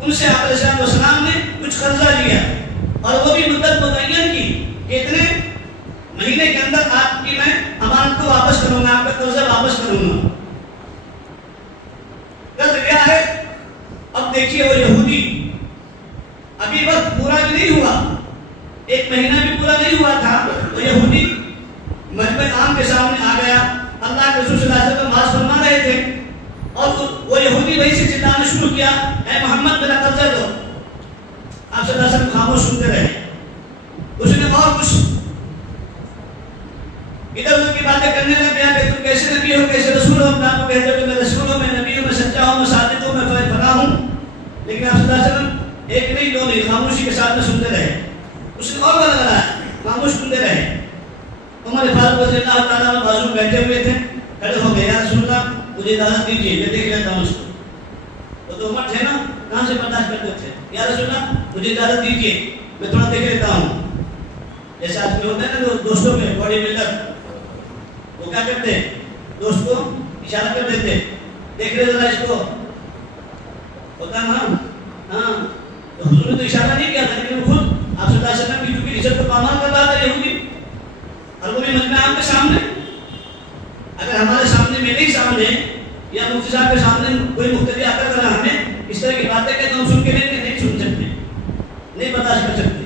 ان سے آپ علیہ السلام نے کچھ قرضہ لیا اور وہ بھی مدت متعین کی کہ اتنے مہینے کے اندر آپ کی میں امانت کو واپس کروں گا, آپ کا قرضہ واپس کروں گا. قرض کیا ہے؟ اب دیکھیے وہ یہودی ابھی وقت پورا بھی نہیں ہوا, ایک مہینہ بھی پورا نہیں ہوا تھا, وہ یہودی مجمع عام کے سامنے آ گیا. اللہ کے رسول صلی اللہ علیہ وسلم نماز فرما رہے تھے اور وہ یہودی وہی سے چلانا شروع کیا, اے محمد میرا قرضہ دو. آپ صلی اللہ علیہ وسلم خاموش سنتے رہے. اس نے اور کچھ ادھر ادھر کی باتیں کرنے لگ گیا کہ تم کیسے نبی ہو, کیسے رسول ہو. اپنے آپ کو کہتے ہو کہ میں رسول ہوں, میں نبی ہوں, میں سچا ہوں, میں صادق ہوں, میں فلاں ہوں. لیکن آپ صلی اللہ علیہ وسلم ایک نہیں دو نہیں خاموشی کے ساتھ میں سنتے رہے. اس نے اور بڑا لگا, خاموش سنتے رہے. عمر فاروق رضی اللہ تعالیٰ عنہ بازو میں بیٹھے ہوئے تھے, کھڑے ہو گئے, یا رسول اللہ مجھے اجازت دیجیے میں دیکھ لیتا ہوں اس کو. وہ تو عمر تھے نا, کہاں سے برداشت کرتے تھے. یا رسول اللہ مجھے اجازت دیجیے میں تھوڑا دیکھ لیتا ہوں. جیسے آج میں ہوتا ہے نا دوستوں میں باڈی بلڈر, وہ کیا کرتے ہیں دوست کو اشارہ کر دیتے, دیکھ لے ذرا اس کو, ہوتا ہے نا. ہاں تو حضور نے تو اشارہ نہیں کیا تھا, لیکن وہ خود آپ صلی اللہ علیہ وسلم کی کیونکہ عزت کو پامال کر رہا تھا یہودی, اور وہ بھی مجمع عام کے سامنے. اگر ہمارے سامنے میں نہیں سامنے یا مفتی صاحب کے سامنے کوئی مقتدی آ کر ہمیں اس طرح کی باتیں کہ ہم سن کے نہیں سن سکتے, نہیں برداشت کر سکتے.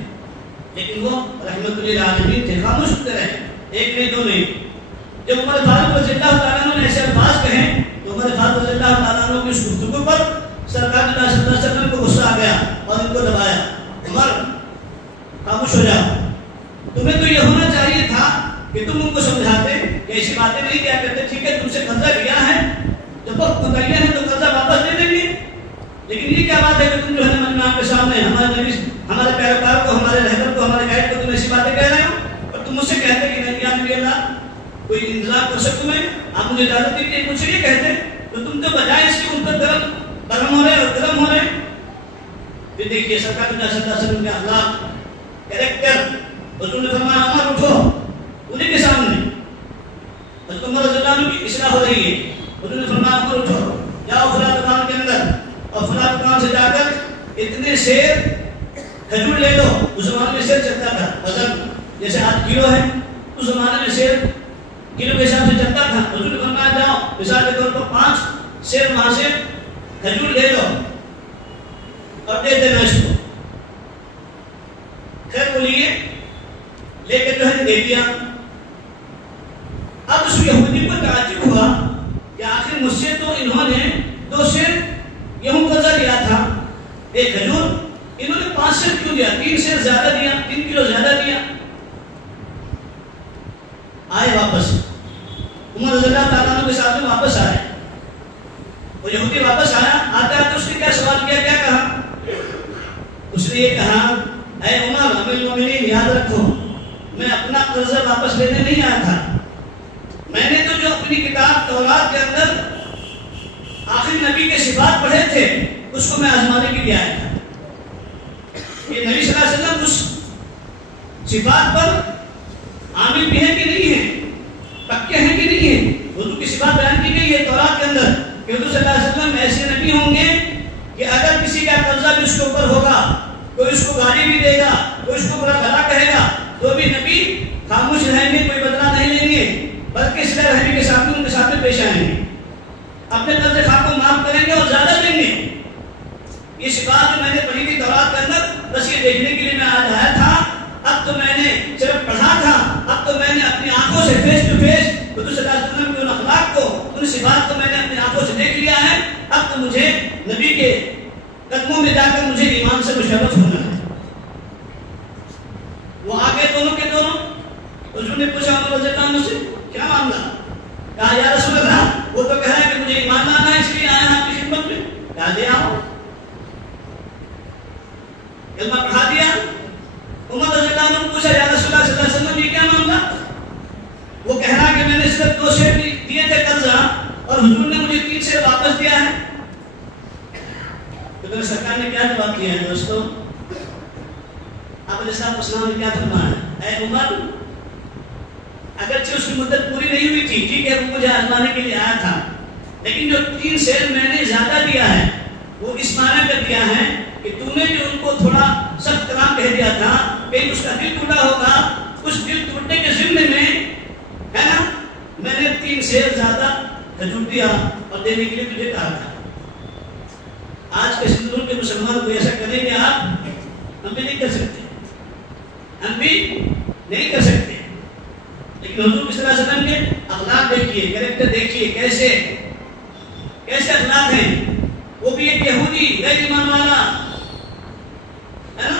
لیکن وہ رحمت للعالمین تھے, خاموش سنتے رہے, ایک نہیں دو نہیں. جب عمر فاروق رضی اللہ تعالیٰ عنہ نے ایسے الفاظ کہیں تو عمر فاروق رضی اللہ تعالیٰ عنہ کی اس گفتگو پر سرکار صلی اللہ علیہ وسلم کو غصہ آ گیا اور ان کو دبایا. عمر خاموش ہو جاؤ, تمہیں تو یہ ہونا چاہیے تھا کہ تم ان کو سمجھاتے کہ ایسی باتیں نہیں کیا کرتے. ٹھیک ہے تم سے قرضہ لیا ہے, جب وقت متعین ہے تو قرضہ واپس دے دیں گے, لیکن یہ کیا بات ہے کہ تم جو ہے مجمع کے سامنے ہمارے نبی, ہمارے پیروکار کو, ہمارے رہبر کو, ہمارے گائیڈ کو تم ایسی باتیں کہہ رہے ہو اور تم مجھ سے کہتے کہ نہیں یا نبی اللہ کوئی انتظام کر سکوں میں, آپ مجھے اجازت دیجیے. مجھ سے یہ کہتے تو تم تو بجائے اس کی ان پر گرم ہو رہے اور گرم ہو رہے. پھر دیکھیے سرکار صلی اللہ علیہ وسلم کے اخلاق, کریکٹر. حضور نے فرمایا عمر اٹھو, انہیں کے سامنے حضرت عمر رضی اللہ عنہ کی اصلاح ہو رہی ہے. حضور نے فرمایا عمر اٹھو, جاؤ فلاں دکان کے اندر اور فلاں دکان سے جا کر اتنے سیر کھجور لے لو. اس زمانے میں سیر چلتا تھا وزن, جیسے آج کلو ہے, اس زمانے میں سیر کلو کے حساب سے چلتا تھا. حضور نے فرمایا جاؤ مثال کے طور پر 5 سیر وہاں سے کھجور لے لو اور دے دینا اس کو. خیر وہ لیے لے کے جو ہے دے دیا. اب اس یہودی کو تعجب ہوا کہ آخر مجھ سے تو انہوں نے 2 سیر گیہوں قرضہ لیا تھا, ایک کھجور, انہوں نے 5 سیر کیوں دیا, 3 سیر زیادہ دیا, 3 کلو زیادہ دیا. آئے واپس, عمر رضی اللہ تعالیٰ عنہ کے ساتھ میں واپس آئے. وہ یہودی واپس آیا, آتے آتے اس نے کیا سوال کیا, کیا کہا؟ اس نے یہ کہا اے عمر امیر المومنین یاد رکھو میں اپنا قرضہ واپس لینے نہیں آیا تھا, میں نے تو جو اپنی کتاب تورات کے اندر آخری نبی کے صفات پڑھے تھے اس کو میں آزمانے کے لیے آیا تھا. کہ نبی صلی اللہ علیہ وسلم اس صفات پر عامل بھی ہے کہ نہیں ہے، پکے ہیں کہ نہیں ہے. حضور کی صفات بیان کی گئی ہے تورات کے اندر کہ حضور صلی اللہ علیہ وسلم ایسے نبی ہوں گے کہ اگر کسی کا قبضہ بھی اس کے اوپر ہوگا، کوئی اس کو گالی بھی دے گا، کوئی اس کو برا بھلا کہے گا، تو بھی نبی خاموش رہیں گے، کوئی بدلہ نہیں لیں گے، بلکہ صلہ رحمی کے ساتھ ان کے ساتھ پیش آئیں گے، اپنے قرض خواہ کو معاف کریں گے اور زیادہ دیں گے. یہ صفات جو میں نے پڑھی تھی تورات کے اندر، بس یہ دیکھنے کے لیے میں آج آیا تھا. اب تو میں نے صرف پڑھا تھا، اب تو میں نے اپنی آنکھوں سے فیس ٹو فیس حضور صلی اللہ علیہ وسلم کے ان اخلاق کو، ان صفات کو میں نے اپنی آنکھوں سے دیکھ لیا ہے. اب تو مجھے نبی کے قدموں میں جا کر مجھے ایمان سے مشرف ہونا ہے. وہ آگے دونوں کے دونوں. حضور نے پوچھا عمر رضی اللہ عنہ سے کیا معاملہ؟ کہا یا رسول اللہ وہ تو کہہ رہا ہے کہ مجھے ایمان لانا ہے، اس لیے آیا آپ کی خدمت میں. کہا لے آؤ. کلمہ پڑھا دیا. عمر رضی اللہ عنہ پوچھا یا رسول اللہ صلی اللہ علیہ وسلم یہ کیا معاملہ؟ وہ کہہ رہا کہ میں نے صرف 2 شعر دیے تھے قرضہ اور حضور نے مجھے 3 شعر واپس دیا ہے. تو میرے سرکار نے کیا جواب دیا ہے دوستو؟ آپ علیہ السلام نے کیا فرمایا؟ اے عمر، اگرچہ اس کی مدت پوری نہیں ہوئی تھی، ٹھیک ہے وہ مجھے آزمانے کے لیے آیا تھا، لیکن جو 3 شعر میں نے زیادہ دیا ہے وہ اس معنی کر دیا ہے کہ تم نے جو ان کو تھوڑا سخت کلام کہہ دیا تھا، کہیں اس کا دل ٹوٹا ہوگا، اس دل ٹوٹنے کے ذمے میں ہے نا میں نے 3 شعر زیادہ کھجور دیا اور دینے کے لیے تجھے کہا تھا. آج کے ہندوؤں کے مسلمان کو ایسا کریں گے آپ، ہم بھی نہیں کر سکتے، ہم بھی نہیں کر سکتے. لیکن حضور صلی اللہ علیہ وسلم کے اخلاق دیکھیے، کریکٹر دیکھیے، کیسے اخلاق ہیں. وہ بھی ایک یہودی غیر ایمان والا ہے نا،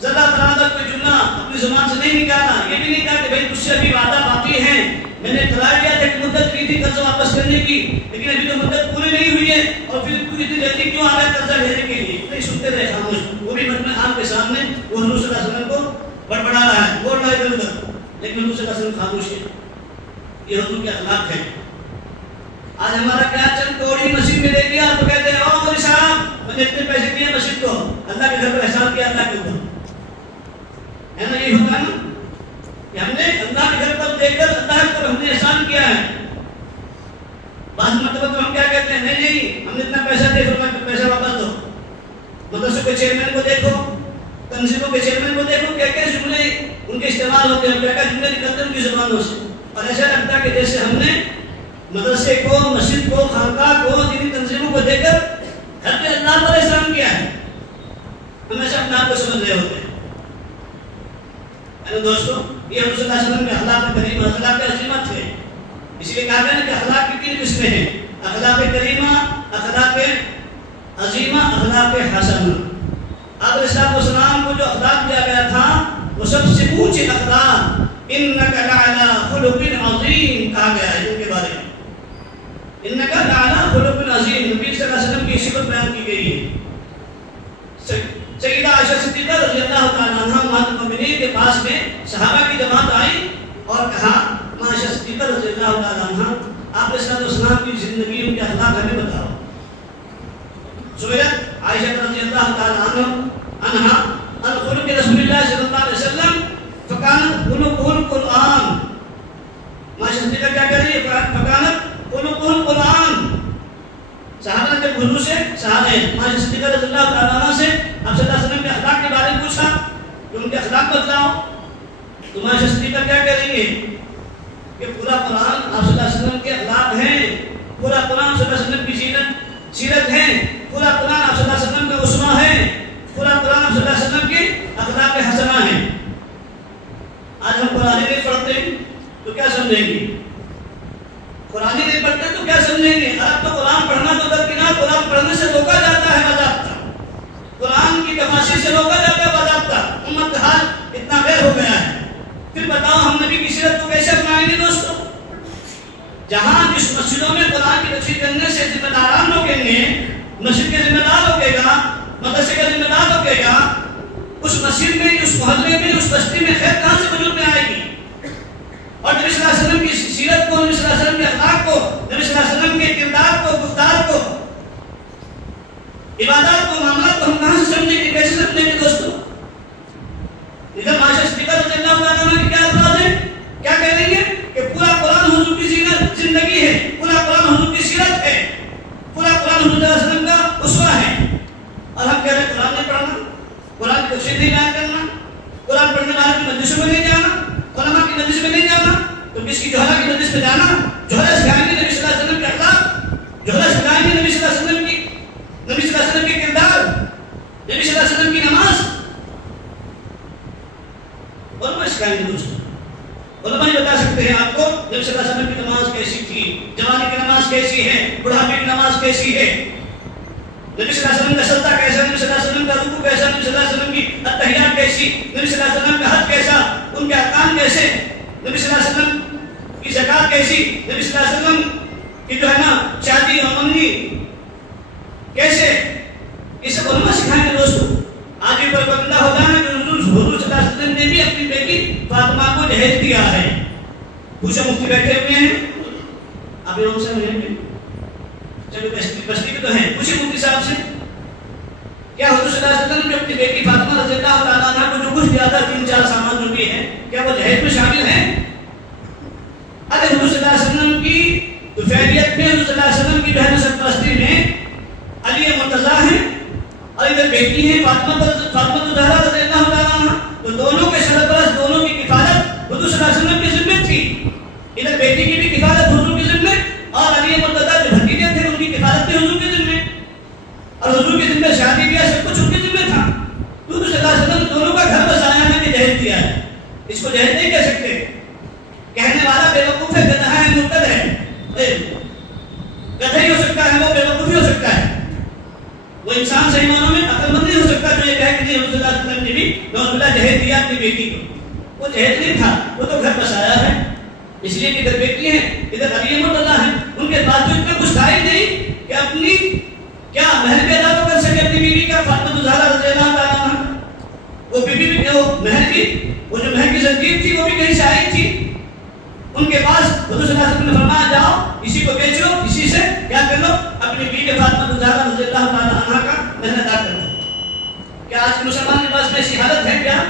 زیادہ ترادہ کوئی جملہ اپنی زبان سے نہیں نکالا. یہ بھی نہیں کہا کہ بھائی تجھ سے ابھی وعدہ باقی ہے، میں نے قرار دیا تھا کہ مدت کی تھی قرض واپس کرنے کی، لیکن ابھی تو مدت پوری نہیں ہوئی ہے اور پھر تو اتنی جلدی کیوں آ گیا قرضہ لینے کے لیے؟ نہیں سنتے رہے خاموش. وہ بھی مجمع عام کے سامنے وہ حضور صلی اللہ علیہ وسلم کو بڑبڑا رہا ہے، بول رہا ہے ادھر ادھر، لیکن حضور صلی اللہ علیہ وسلم خاموش ہے. یہ حضور کے اخلاق ہے. آج ہمارا کیا چند کوڑی مسجد میں دے دیا تو کہتے ہیں او مولوی صاحب میں نے اتنے پیسے دیے مسجد کو، اللہ کے گھر پر احسان کیا اللہ کے اوپر، ہے نا. یہ ہوتا ہے نا کہ ہم نے اللہ کے گھر پر دے کر اللہ پر ہم نے احسان کیا ہے. بعض مرتبہ تو ہم کیا کہتے ہیں نہیں ہم نے اتنا پیسہ دے پھر پیسہ واپس دو. مدرسے کے چیئرمین کو دیکھو، تنظیموں کے چیئرمین کو دیکھو، کیا کیا جملے ان کے استعمال ہوتے ہیں، کیا کیا جملے نکلتے ہیں ان کی زبانوں سے، اور ایسا لگتا ہے کہ جیسے ہم نے مدرسے کو، مسجد کو، خانقاہ کو، دینی تنظیموں کو دے کر گھر پہ اللہ پر احسان کیا ہے. ہم ایسا اپنے آپ کو سمجھ رہے ہوتے ہیں. دوستو یہ حضور صلی اللہ علیہ وسلم کے اخلاق کریمہ، اخلاق عظیمت ہے. اس لیے کہا گیا کہ اخلاق کی 3 قسمیں ہیں: اخلاق کریمہ، اخلاق عظیمہ، اخلاق حسنہ. آپ علیہ السلام کو جو اخلاق دیا گیا تھا وہ سب سے اونچے اخلاق انک لعلی خلق عظیم کہا گیا ہے ان کے بارے میں. انک لعلی خلق عظیم نبی صلی اللہ علیہ وسلم کی صفت بیان کی گئی ہے. سیدہ عائشہ صدیقہ رضی اللہ تعالیٰ عنہ امہات المؤمنین کے پاس میں صحابہ کی جماعت آئی اور کہا عائشہ صدیقہ رضی اللہ تعالیٰ عنہ آپ علیہ السلام کی زندگی ان کے اخلاق ہمیں بتاؤ. سئلت عائشہ رضی اللہ تعالیٰ عنہ عن خلق رسول اللہ صلی اللہ علیہ وسلم فکانت خلقہ القرآن. عائشہ صدیقہ کیا کہہ رہی ہے؟ فکانت خلقہ القرآن. صحابہ نے حضور سے عائشہ صدیقہ رضی اللہ تعالیٰ عنہ سے آپ صلی اللہ علیہ وسلم کے اخلاق کے بارے میں پوچھا کہ ان کے اخلاق بتلاؤ. تو عائشہ صدیقہ کیا کہہ رہی ہے کہ پورا قرآن آپ صلی اللہ علیہ وسلم کے اخلاق ہیں، پورا قرآن صلی اللہ علیہ وسلم کی سیرت ہے، پورا قرآن آپ صلی اللہ علیہ وسلم کا اسوہ ہے، پورا قرآن آپ صلی اللہ علیہ وسلم کے اخلاق حسنہ ہیں. آج ہم قرآن نہیں پڑھتے تو کیا سمجھیں گے؟ قرآن نہیں پڑھتے تو کیا سمجھیں گے؟ اب تو قرآن پڑھنا تو درکنار، قرآن پڑھنے سے روکا جاتا ہے باضابطہ، قرآن کی تفاسیر سے روکا جاتا ہے باضابطہ. امت کا حال اتنا غیر ہو گیا ہے. پھر بتاؤ ہم نبی کی سیرت کو کیسے اپنائیں گے دوستو؟ جہاں جس مسجدوں میں قرآن کی تفسیر کرنے سے ذمہ داران روکیں گے، مسجد کے ذمہ دار روکے گا، مدرسے کا ذمہ دار روکے گا، اس مسجد میں، اس محلے میں، اس بستی میں خیر کہاں سے وجود میں آئے گی؟ اور نبی صلی اللہ علیہ وسلم کی سیرت کو، نبی صلی اللہ علیہ وسلم کے اخلاق کو، نبی صلی اللہ علیہ وسلم کے کردار کو، گفتار کو، عبادات کو، معاملات کو ہم کہاں سے سمجھیں گے؟ کیسے سمجھیں گے دوستو؟ اور ہم کہہ رہے ہیں قرآن نہیں پڑھنا، قرآن کی تفسیر نہیں بیان کرنا، قرآن پڑھنے والوں کی مجلسوں میں نہیں جانا، علماء کی مجلس میں نہیں جانا، تو کس کی جوہرہ کی مجلس میں جانا؟ جوہرہ سکھائیں گے نبی صلی اللہ علیہ وسلم کے اخلاق، جوہرہ سکھائیں گے نبی صلی اللہ علیہ وسلم کی، نبی صلی اللہ علیہ وسلم کے کردار، نبی صلی اللہ علیہ وسلم کی نماز، علماء سکھائیں گے دوستوں۔ علماء ہی بتا سکتے ہیں آپ کو نبی صلی اللہ علیہ وسلم کی نماز کیسی تھی، جوانی کی نماز کیسی ہے، بڑھاپے کی نماز کیسی ہے، نبی صلی اللہ علیہ وسلم کا سجدہ کیسا، نبی صلی اللہ علیہ وسلم کا رکوع کیسا، نبی صلی اللہ علیہ وسلم کی التحیات کیسی، نبی صلی اللہ علیہ وسلم کا حج کیسا، ان کے ارکان کیسے، نبی صلی اللہ علیہ وسلم کی زکات کیسی، نبی صلی اللہ علیہ وسلم کی جو ہے نا شادی اور منگنی کیسے، یہ سب علماء سکھائیں گے دوستوں۔ آج یہ پر بندہ ہوتا ہے کہ حضور صلی اللہ علیہ وسلم نے بھی اپنی بیٹی فاطمہ کو جہیز دیا ہے۔ پوچھو مفتی بیٹھے ہوئے ہیں، آپ ان سے ملیں گے، چلو بستی بھی تو ہیں، پوچھے مفتی صاحب سے کیا حضور صلی اللہ علیہ وسلم نے اپنی بیٹی فاطمہ رضی اللہ تعالیٰ عنہ کو جو کچھ دیا تھا 3-4 سامان جو بھی ہے کیا وہ جہیز میں شامل ہیں؟ اگر حضور صلی اللہ علیہ وسلم کی طفیلیت میں، حضور صلی اللہ علیہ وسلم کی بہن سرپرستی میں علی مرتضیٰ ہیں اور ادھر بیٹی ہیں فاطمہ الزہرا رضی اللہ تعالیٰ عنہ، تو دونوں کے سرپرست، دونوں کی کفالت حضور صلی اللہ علیہ وسلم کی ذمہ تھی۔ ادھر بیٹی کی بھی کفالت حضور کی ذمہ اور علی مرتضیٰ جو بھتیجے تھے ان کی کفالت بھی حضور کی ذمہ، اور حضور کی ذمہ شادی کیا سب کچھ ان کی ذمہ تھا۔ حضور صلی اللہ علیہ وسلم دونوں کا گھر بسایا ہے کہ جہیز دیا ہے، اس کو جہیز نہیں کہہ سکتے۔ کہنے والا بے وقوف ہے، گدھا ہے، مرتد ہے، گدھا ہی ہو سکتا ہے، وہ بے وقوف ہی ہو سکتا ہے، وہ انسان صحیح معنوں میں عقل مند نہیں ہو سکتا جو یہ کہے کہ نہیں حضور صلی اللہ علیہ وسلم نے بھی نعوذ باللہ جہیز دیا اپنی بیٹی کو۔ وہ جہیز نہیں تھا، وہ تو گھر بسایا ہے، اس لیے کہ ادھر بیٹی ہیں، ادھر علی مرتضیٰ ہیں، ان کے پاس تو اتنا کچھ تھا ہی نہیں کہ اپنی کیا مہر بھی ادا تو کر سکے اپنی بیوی کا، فاطمہ الزہرا رضی اللہ تعالیٰ عنہ۔ وہ بیوی بھی مہر کی، وہ جو مہر کی زنجیر تھی وہ بھی کہیں سے آئی تھی، ان کے پاس حضور صلی اللہ علیہ وسلم نے فرمایا جاؤ اسی کو بیچو، اسی سے کیا کر لو، اپنی بیوی فاطمہ الزہرا رضی اللہ تعالیٰ عنہ کا مہر ادا کر لو۔ کیا آج کے مسلمان کے پاس میں ایسی حالت ہے کیا؟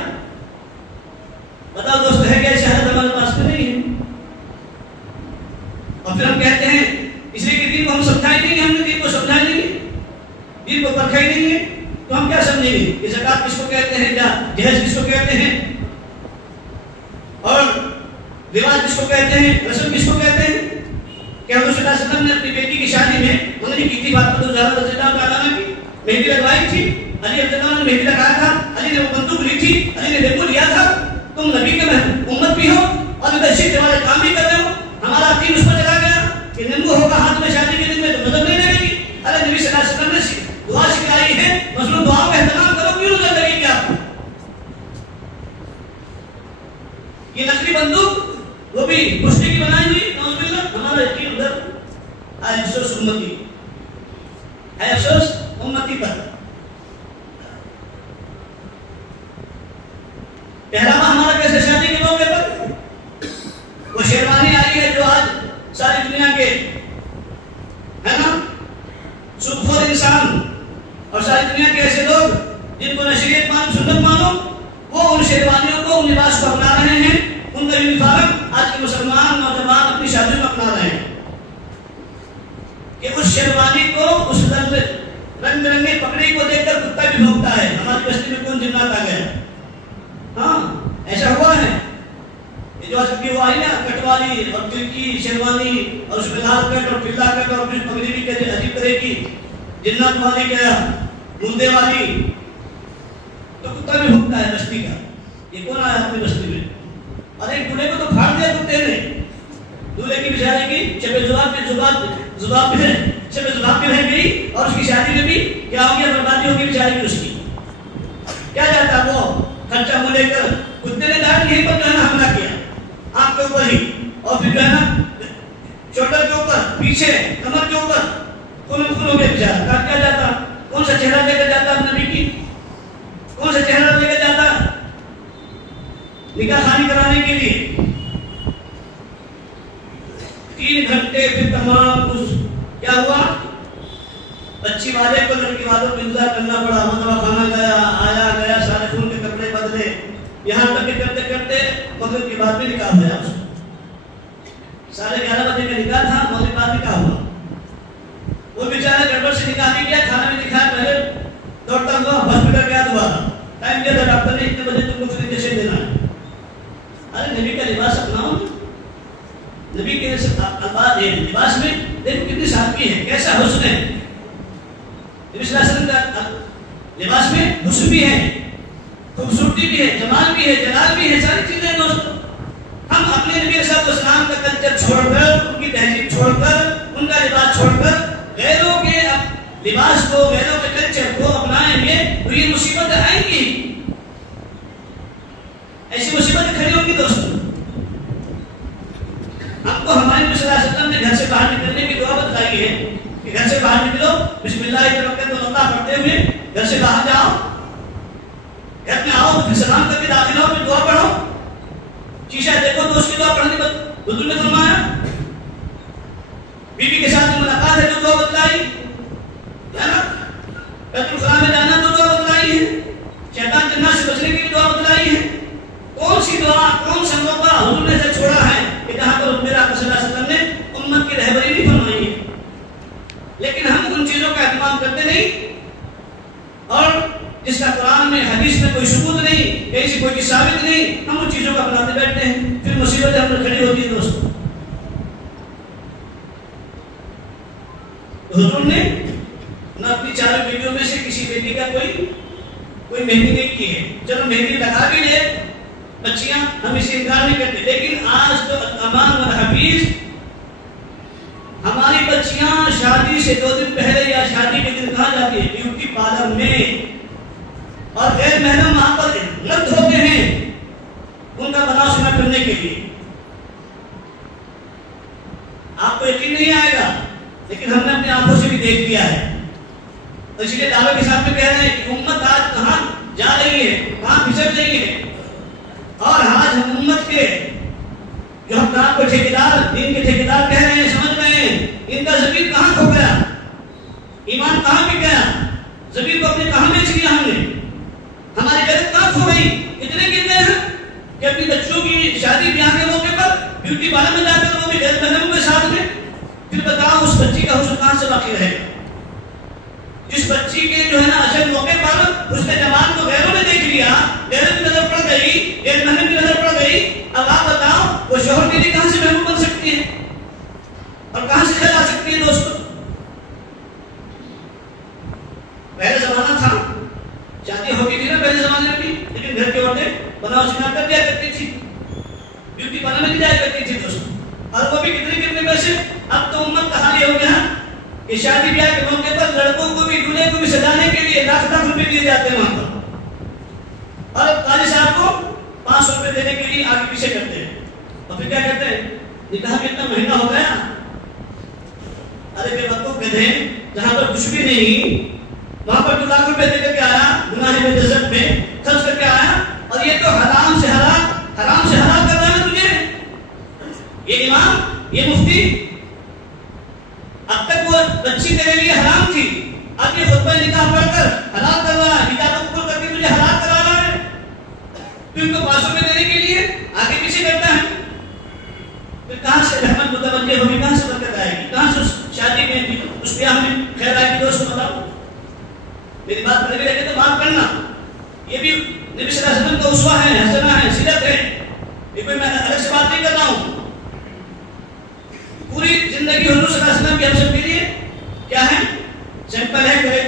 بتاؤ دوست، ہے کیا ایسی حالت؟ ہمارے پاس میں نہیں ہے۔ اور پھر ہم کہتے ہیں اس لیے کہ دین کو ہم سمجھائیں نہیں، ہم نے دین کو سمجھائیں نہیں، دین کو پرکھا ہی نہیں ہے، تو ہم کیا سمجھیں گے کہ زکات کس کو کہتے ہیں یا جہیز کس کو کہتے ہیں اور رواج کس کو کہتے ہیں، رسم کس کو کہتے ہیں؟ کہ حضور صلی اللہ علیہ وسلم نے اپنی بیٹی کی شادی میں انہوں نے کی تھی فاطمہ الزہرا رضی اللہ تعالیٰ عنہ کی مہندی لگوائی تھی، علی رضی اللہ عنہ نے مہندی لگایا تھا، علی نے وہ بندوق لی تھی، علی نے لیمو لیا تھا، تم نبی کے امت بھی ہو اور ادھر شرک والے کام بھی کر رہے ہو، ہمارا دین اس پر چلا گیا کہ نیمبو ہوگا ہاتھ میں شادی کے دن میں تو نظر نہیں لگے گی۔ ارے نبی صلی اللہ علیہ وسلم نے دعا سکھلائی ہے، مظلوم دعاؤں کا اہتمام کرو، کیوں نظر لگے گی آپ کو؟ یہ نقلی بندوق وہ بھی پشتی کی بنائی ہوئی، نعوذ باللہ، ہمارا یقین ادھر ہے، افسوس امتی ہے، افسوس امتی پر۔ پہراوا ہمارا کیسے شادی کے موقع پر وہ شیروانی آئی ہے جو آج ساری دنیا کے ہے نا سودخور انسان اور ساری دنیا کے ایسے لوگ جن کو نہ شریعت مان سنت مانو، وہ ان شیروانیوں کو، ان لباس کو اپنا رہے ہیں، ان کا یونیفارم آج کے مسلمان نوجوان اپنی شادیوں میں اپنا رہے ہیں کہ اس شیروانی کو، اس رنگ برنگے پگڑی کو دیکھ کر کتا بھی بھونکتا ہے، ہماری بستی میں کون جنات آ گیا؟ ہاں ایسا ہوا ہے۔ یہ جو آج کی وہ آئی نا کٹ والی اور دل کی شیروانی اور اس میں لال کٹ اور پلا کٹ اور پھر پگڑی بھی کہتے عجیب طرح کی جنات والی کیا مندے والی، تو کتا بھی بھونکتا ہے بستی کا۔ یہ کون آیا اپنی بستی میں؟ اور ایک دولہے کو تو پھاڑ دیا کتے نے، دولہے کی بیچارے کی شب زباب بھی رہ گئی اور اس کی شادی میں بھی کیا ہو گیا، بربادی ہوگی بیچارے کی، اس کی کیا جاتا وہ خرچہ کو لے کر کتے نے ڈانٹ یہیں پر جو ہے نا حملہ کیا آپ کے اوپر ہی، اور پھر جو ہے نا شولڈر کے اوپر، پیچھے کمر کے اوپر خون ہو گیا بیچارہ، کاٹ کیا جاتا، کون سا چہرہ لے کر جاتا نبی کی، کون سا چہرہ لے کر جاتا نکاح خانی کرانے کے لیے؟ 3 گھنٹے پھر تمام اس کیا ہوا، بچی والے کو لڑکی والوں کو انتظار کرنا پڑا، مطلب کھانا گیا آیا گیا، سارے خون کے کپڑے بدلے، یہاں تک کہ کرتے کرتے مغرب کی بات بھی نکاح ہوا، 11:30 بجے کا نکاح تھا، مغرب بعد نکاح ہوا۔ وہ بیچارہ گڑبڑ سے نکاح بھی کیا، کھانا بھی دکھایا، پہلے دوڑتا ہوا ہاسپٹل گیا دوبارہ، ٹائم دیا تھا ڈاکٹر نے اتنے بجے تم کو فری انجیکشن دینا ہے. ارے نبی کا لباس اپناؤ، نبی کے الفاظ لباس میں دیکھو کتنی سادگی ہے، کیسا حسن ہے. نبی صلی اللہ علیہ وسلم کا لباس میں حسن بھی ہے، خوبصورتی بھی ہے، جمال بھی ہے، جلال بھی ہے، ساری چیزیں ہیں دوستو. ہم اپنے نبی صلی اللہ علیہ وسلم کا کلچر چھوڑ کر، ان کی تہذیب چھوڑ کر، ان کا لباس چھوڑ کر غیروں کے لباس کو، غیروں کے کلچر کو اپنائیں گے تو یہ مصیبتیں آئیں گی، ایسی مصیبتیں کھڑی ہوں گی دوستو. ہم کو ہمارے نبی صلی اللہ علیہ وسلم نے گھر سے باہر نکلنے کی دعا بتلائی ہے کہ گھر سے باہر نکلو بسم اللہ توکلت علی اللہ پڑھتے ہوئے گھر سے باہر جاؤ، گھر میں آؤ پھر سلام کر کے داخل ہو، پھر دعا پڑھو. شیشہ دیکھو تو اس کی دعا پڑھنے پر حضور نے فرمایا. بیوی کے ساتھ ملاقات ہے تو دعا بتلائی ہے نا، بیت الخلاء میں جانا تو دعا بتلائی ہے، شیطان جنات سے بچنے کی بھی دعا بتلائی ہے. کون سی دعا، کون سا موقع حضور نے سے چھوڑا ہے کہ جہاں پر میرا صلی اللہ علیہ وسلم نے امت کی رہبری نہیں فرمائی ہے. لیکن ہم ان چیزوں کا اہتمام کرتے نہیں، اور جس کا قرآن میں حدیث میں کوئی ثبوت نہیں، کہیں سے کوئی ثابت نہیں، ہم ان چیزوں کا اپناتے بیٹھتے ہیں، پھر مصیبتیں ہم پر کھڑی ہوتی ہیں دوستوں. حضور نے نہ اپنی چاروں بیٹیوں میں سے کسی بیٹی کا کوئی مہندی نہیں کی ہے. چلو مہندی لگا بھی لے بچیاں، ہم اسے انکار نہیں کرتے، لیکن آج تو امان و حفیظ ہماری بچیاں شادی سے 2 دن پہلے یا شادی کے دن کہاں جاتی ہے؟ بیوٹی پارلر میں، اور غیر محرم وہاں پر لگ ہوتے ہیں ان کا بناؤ سنا کرنے کے لیے. آپ کو یقین نہیں آئے گا، لیکن ہم نے اپنی آنکھوں سے بھی دیکھ لیا ہے. تو اس لیے دعوے کے ساتھ میں کہہ رہے ہیں کہ امت آج کہاں جا رہی ہے، کہاں پھسل رہی ہے. اور آج ہم امت کے جو ہم کام کو ٹھیکیدار، دین کے ٹھیکیدار کہہ رہے ہیں، سمجھ رہے ہیں ان کا ضمیر کہاں کھو گیا، ایمان کہاں بک گیا، ضمیر کو اپنے کہاں بیچ لیا ہم نے، ہماری غیرت کہاں کھو گئی. اتنے گر گئے ہیں کہ اپنی بچوں کی شادی بیاہ کے موقع پر بیوٹی پارلر میں جا کر وہ بھی غیر محرم کے ساتھ میں. پھر بتاؤ اس بچی کا حسن کہاں سے باقی رہے گا؟ جس بچی کے جو ہے نا اصل موقع پر اس کے جمال کو غیروں نے دیکھ لیا، غیروں کی نظر پڑ گئی، غیر محرم کی نظر پڑ گئی. اب آپ بتاؤ وہ شوہر کے لیے کہاں سے محبوب بن سکتی ہے اور کہاں سے کھلا سکتی ہے دوستو؟ پہلے زمانہ تھا، شادی ہوتی تھی نا پہلے زمانے میں بھی، لیکن گھر کی عورتیں بناؤ سنا کر دیا کرتی تھی، بیوٹی پارلر میں جایا کرتی تھی دوستو. اور وہ بھی کتنے پیسے. اب تو امت کا حال یہ ہو گیا کہ شادی بیاہ کے موقع پر لڑکوں کو بھی دولہے کو بھی سجانے کے لیے لاکھ روپے دیے جاتے ہیں وہاں پر، اور قاضی صاحب کو 500 روپے دینے کے لیے آگے پیچھے کرتے ہیں. اور پھر کیا کرتے ہیں؟ نکاح میں اتنا مہنگا ہو گیا. ارے بے وقوف گدھے، جہاں پر کچھ بھی نہیں وہاں پر 2 لاکھ روپے دے کر کے آیا، گناہ میں جذب میں خرچ کر کے آیا، اور یہ تو حرام سے حلال کر رہا ہے تجھے. یہ امام، یہ مفتی، اب تک وہ بچی تیرے لیے حرام تھی، اب یہ خطبہ نکاح پڑھ کر حلال کر رہا ہے، نکاح قبول کر کے تجھے حلال کرا رہا ہے. پھر ان کو 500 روپے دینے کے لیے آگے پیچھے کرتا ہے. پھر کہاں سے رحمت متوجہ ہوگی، کہاں سے برکت آئے گی، کہاں سے اس شادی میں، اس بیاہ میں خیر آئے گی؟ دوستو بتاؤ. میری بات پڑھ بھی رہے تو معاف کرنا، یہ بھی نبی صلی اللہ علیہ وسلم کا اسوہ ہے، حسنہ ہے، سیرت ہے، یہ کوئی میں الگ سے بات نہیں کر رہا ہوں. پوری زندگی حضور صلی اللہ علیہ وسلم کی ہم سب کے لیے کیا ہے؟ سمپل ہے،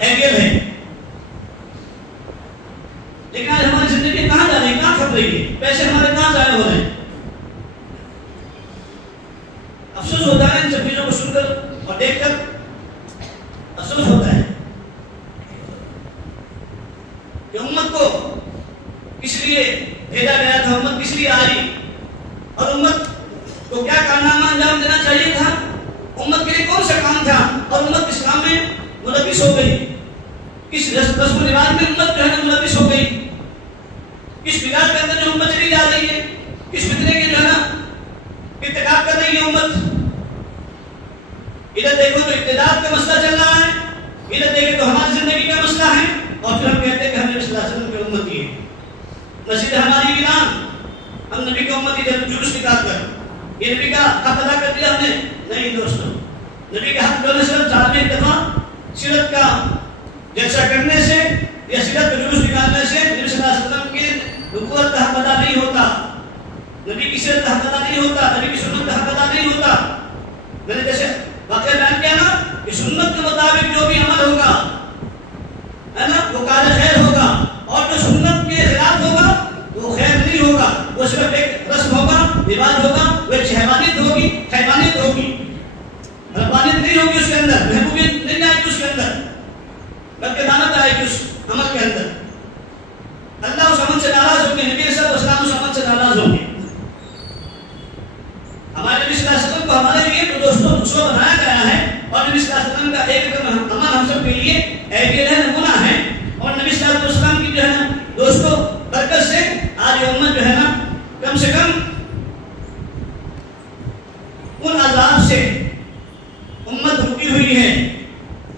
ایڈیل ہے. لیکن آج ہماری زندگی کہاں جا رہی ہے، کہاں کھپ رہی ہے، پیسے ہمارے کہاں ضائع ہو رہے ہیں. افسوس ہوتا ہے ان سب چیزوں کو سن کر اور دیکھ کر، افسوس ہوتا ہے کہ امت کو کس لیے بھیجا گیا تھا، امت کس لیے آئی، اور امت کو کیا کارنامہ انجام دینا چاہیے تھا، امت کے لیے کون سا کام تھا، اور امت اسلام میں ملوث ہو گئی. کس رسم و رواج میں امت جو ہے نا ملوث ہو گئی، کس بگاڑ کے اندر جو امت چلی جا رہی ہے، کس فتنے کے جو ہے نا ارتکاب کر رہی ہے امت. ادھر دیکھو تو اقتدار کا مسئلہ چل رہا ہے، ادھر دیکھیں تو ہماری زندگی کا مسئلہ ہے، اور پھر ہم کہتے ہیں کہ ہم نے صلی اللہ علیہ وسلم کی امت کی ہے. مسجد ہماری ویران، ہم نبی کی امت ادھر جلوس نکال کر یہ نبی کا حق ادا کر دیا ہم نے. نہیں دوستو، نبی کا حق کرنے سے صاحب نے اتفاق سیرت کا جلسہ کرنے سے یا سیرت کا جلوس نکالنے سے نبی صلی اللہ علیہ وسلم کی نبوت کا حق ادا نہیں ہوتا، نبی کی سیرت کا حق ادا نہیں ہوتا، نبی کی سنت کا حق ادا نہیں ہوتا۔ میں نے جیسے واقعہ بیان کیا نا کہ سنت کے مطابق جو بھی عمل ہوگا ہے نا وہ کار خیر ہوگا، اور جو سنت کے خلاف ہوگا وہ خیر نہیں ہوگا، وہ صرف ایک رسم ہوگا، رواج ہوگا، وہ ایک حیوانیت ہوگی، حیوانیت ہوگی، ربانیت نہیں ہوگی اس کے اندر، محبوبیت نہیں آئے گی اس کے اندر، بلکہ لعنت آئے گی اس عمل کے اندر۔ اللہ اس عمل سے ناراض ہوں گے، نبی صلی اللہ علیہ وسلم اس عمل سے ناراض ہوں گے۔ ہمارے نبی صلی اللہ علیہ وسلم کو ہمارے لیے تو دوستوں اسوہ بنایا گیا ہے، اور نبی صلی اللہ علیہ وسلم کا ایک عمل ہم سب کے لیے ایک نمونہ ہے، اور نبی صلی اللہ علیہ وسلم کی جو ہے نا دوستوں برکت سے آج امت جو ہے نا کم سے کم ان عذاب سے امت رکی ہوئی ہے۔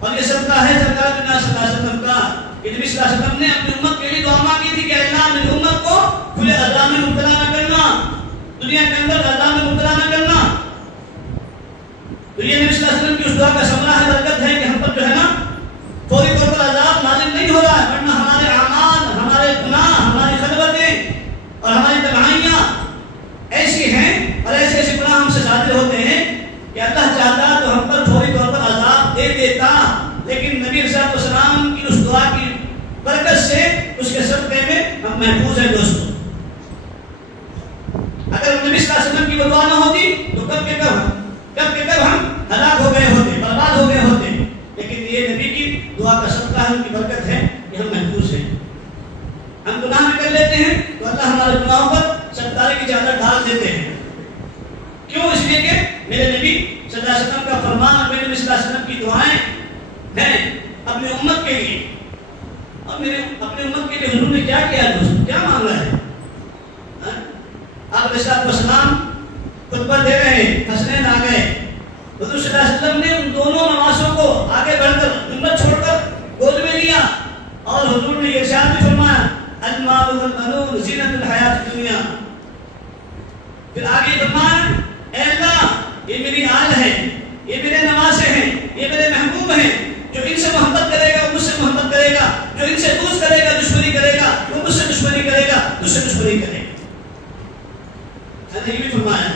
اور یہ سب کا ہے سرکار دنیا صلی اللہ علیہ وسلم کا کہ نبی صلی اللہ علیہ وسلم نے اپنی امت کے لیے دعا مانگی تھی کہ اللہ میری امت کو کھلے عذاب میں مبتلا نہ کرنا، دنیا کے اندر عذاب میں مبتلا نہ کرنا۔ تو یہ نبی صلی اللہ علیہ وسلم کی اس دعا کا ثمرہ ہے، برکت ہے کہ ہم پر جو ہے نا فوری طور پر عذاب نازل نہیں ہو رہا ہے، ورنہ ہمارے اعمال، ہمارے گناہ، ہماری خلوتیں اور ہماری تنہائیاں ایسی ہیں اور ایسے ایسے گناہ ہم سے صادر ہوتے ہیں کہ اللہ چاہتا تو ہم پر فوری طور پر عذاب دے دیتا، لیکن نبی صلی اللہ علیہ وسلم کی اس دعا کی برکت سے اس کے صدقے میں ہم محفوظ ہیں۔ دوستوں اگر نبی صلی اللہ علیہ وسلم کی وہ دعا نہ ہوتی تو کب کے کب ہم ہلاک ہو گئے ہوتے، برباد ہو گئے ہوتے، لیکن یہ نبی کی دعا کا صدقہ ہے، ان کی برکت ہے کہ ہم محفوظ ہیں۔ ہم گناہ میں کر لیتے ہیں تو اللہ ہمارے گناہوں پر ستارے کی چادر ڈال دیتے ہیں۔ کیوں؟ اس لیے کہ میرے نبی صلی اللہ علیہ وسلم کا فرمان اور میرے نبی صلی اللہ علیہ وسلم کی دعائیں ہیں اپنی امت کے لیے۔ اور میرے اپنی امت کے لیے حضور نے کیا کیا دوست، کیا مانگا ہے؟ آپ علیہ السلام خطبہ دے رہے ہیں، حسنین آ گئے، حضور صلی اللہ علیہ وسلم نے ان دونوں نمازوں کو آگے بڑھ کر ممبر چھوڑ کر گود میں لیا، اور حضور نے ارشاد بھی فرمایا المال والبنون زینت الحیات الدنیا۔ پھر آگے فرمایا اے اللہ یہ میری آل ہے، یہ میرے نواسے ہیں، یہ میرے محبوب ہیں، جو ان سے محبت کرے گا وہ مجھ سے محبت کرے گا، جو ان سے دوست کرے گا دشمنی کرے گا، وہ مجھ سے دشمنی کرے گا، مجھ سے دشمنی کرے گا۔ یہ بھی فرمایا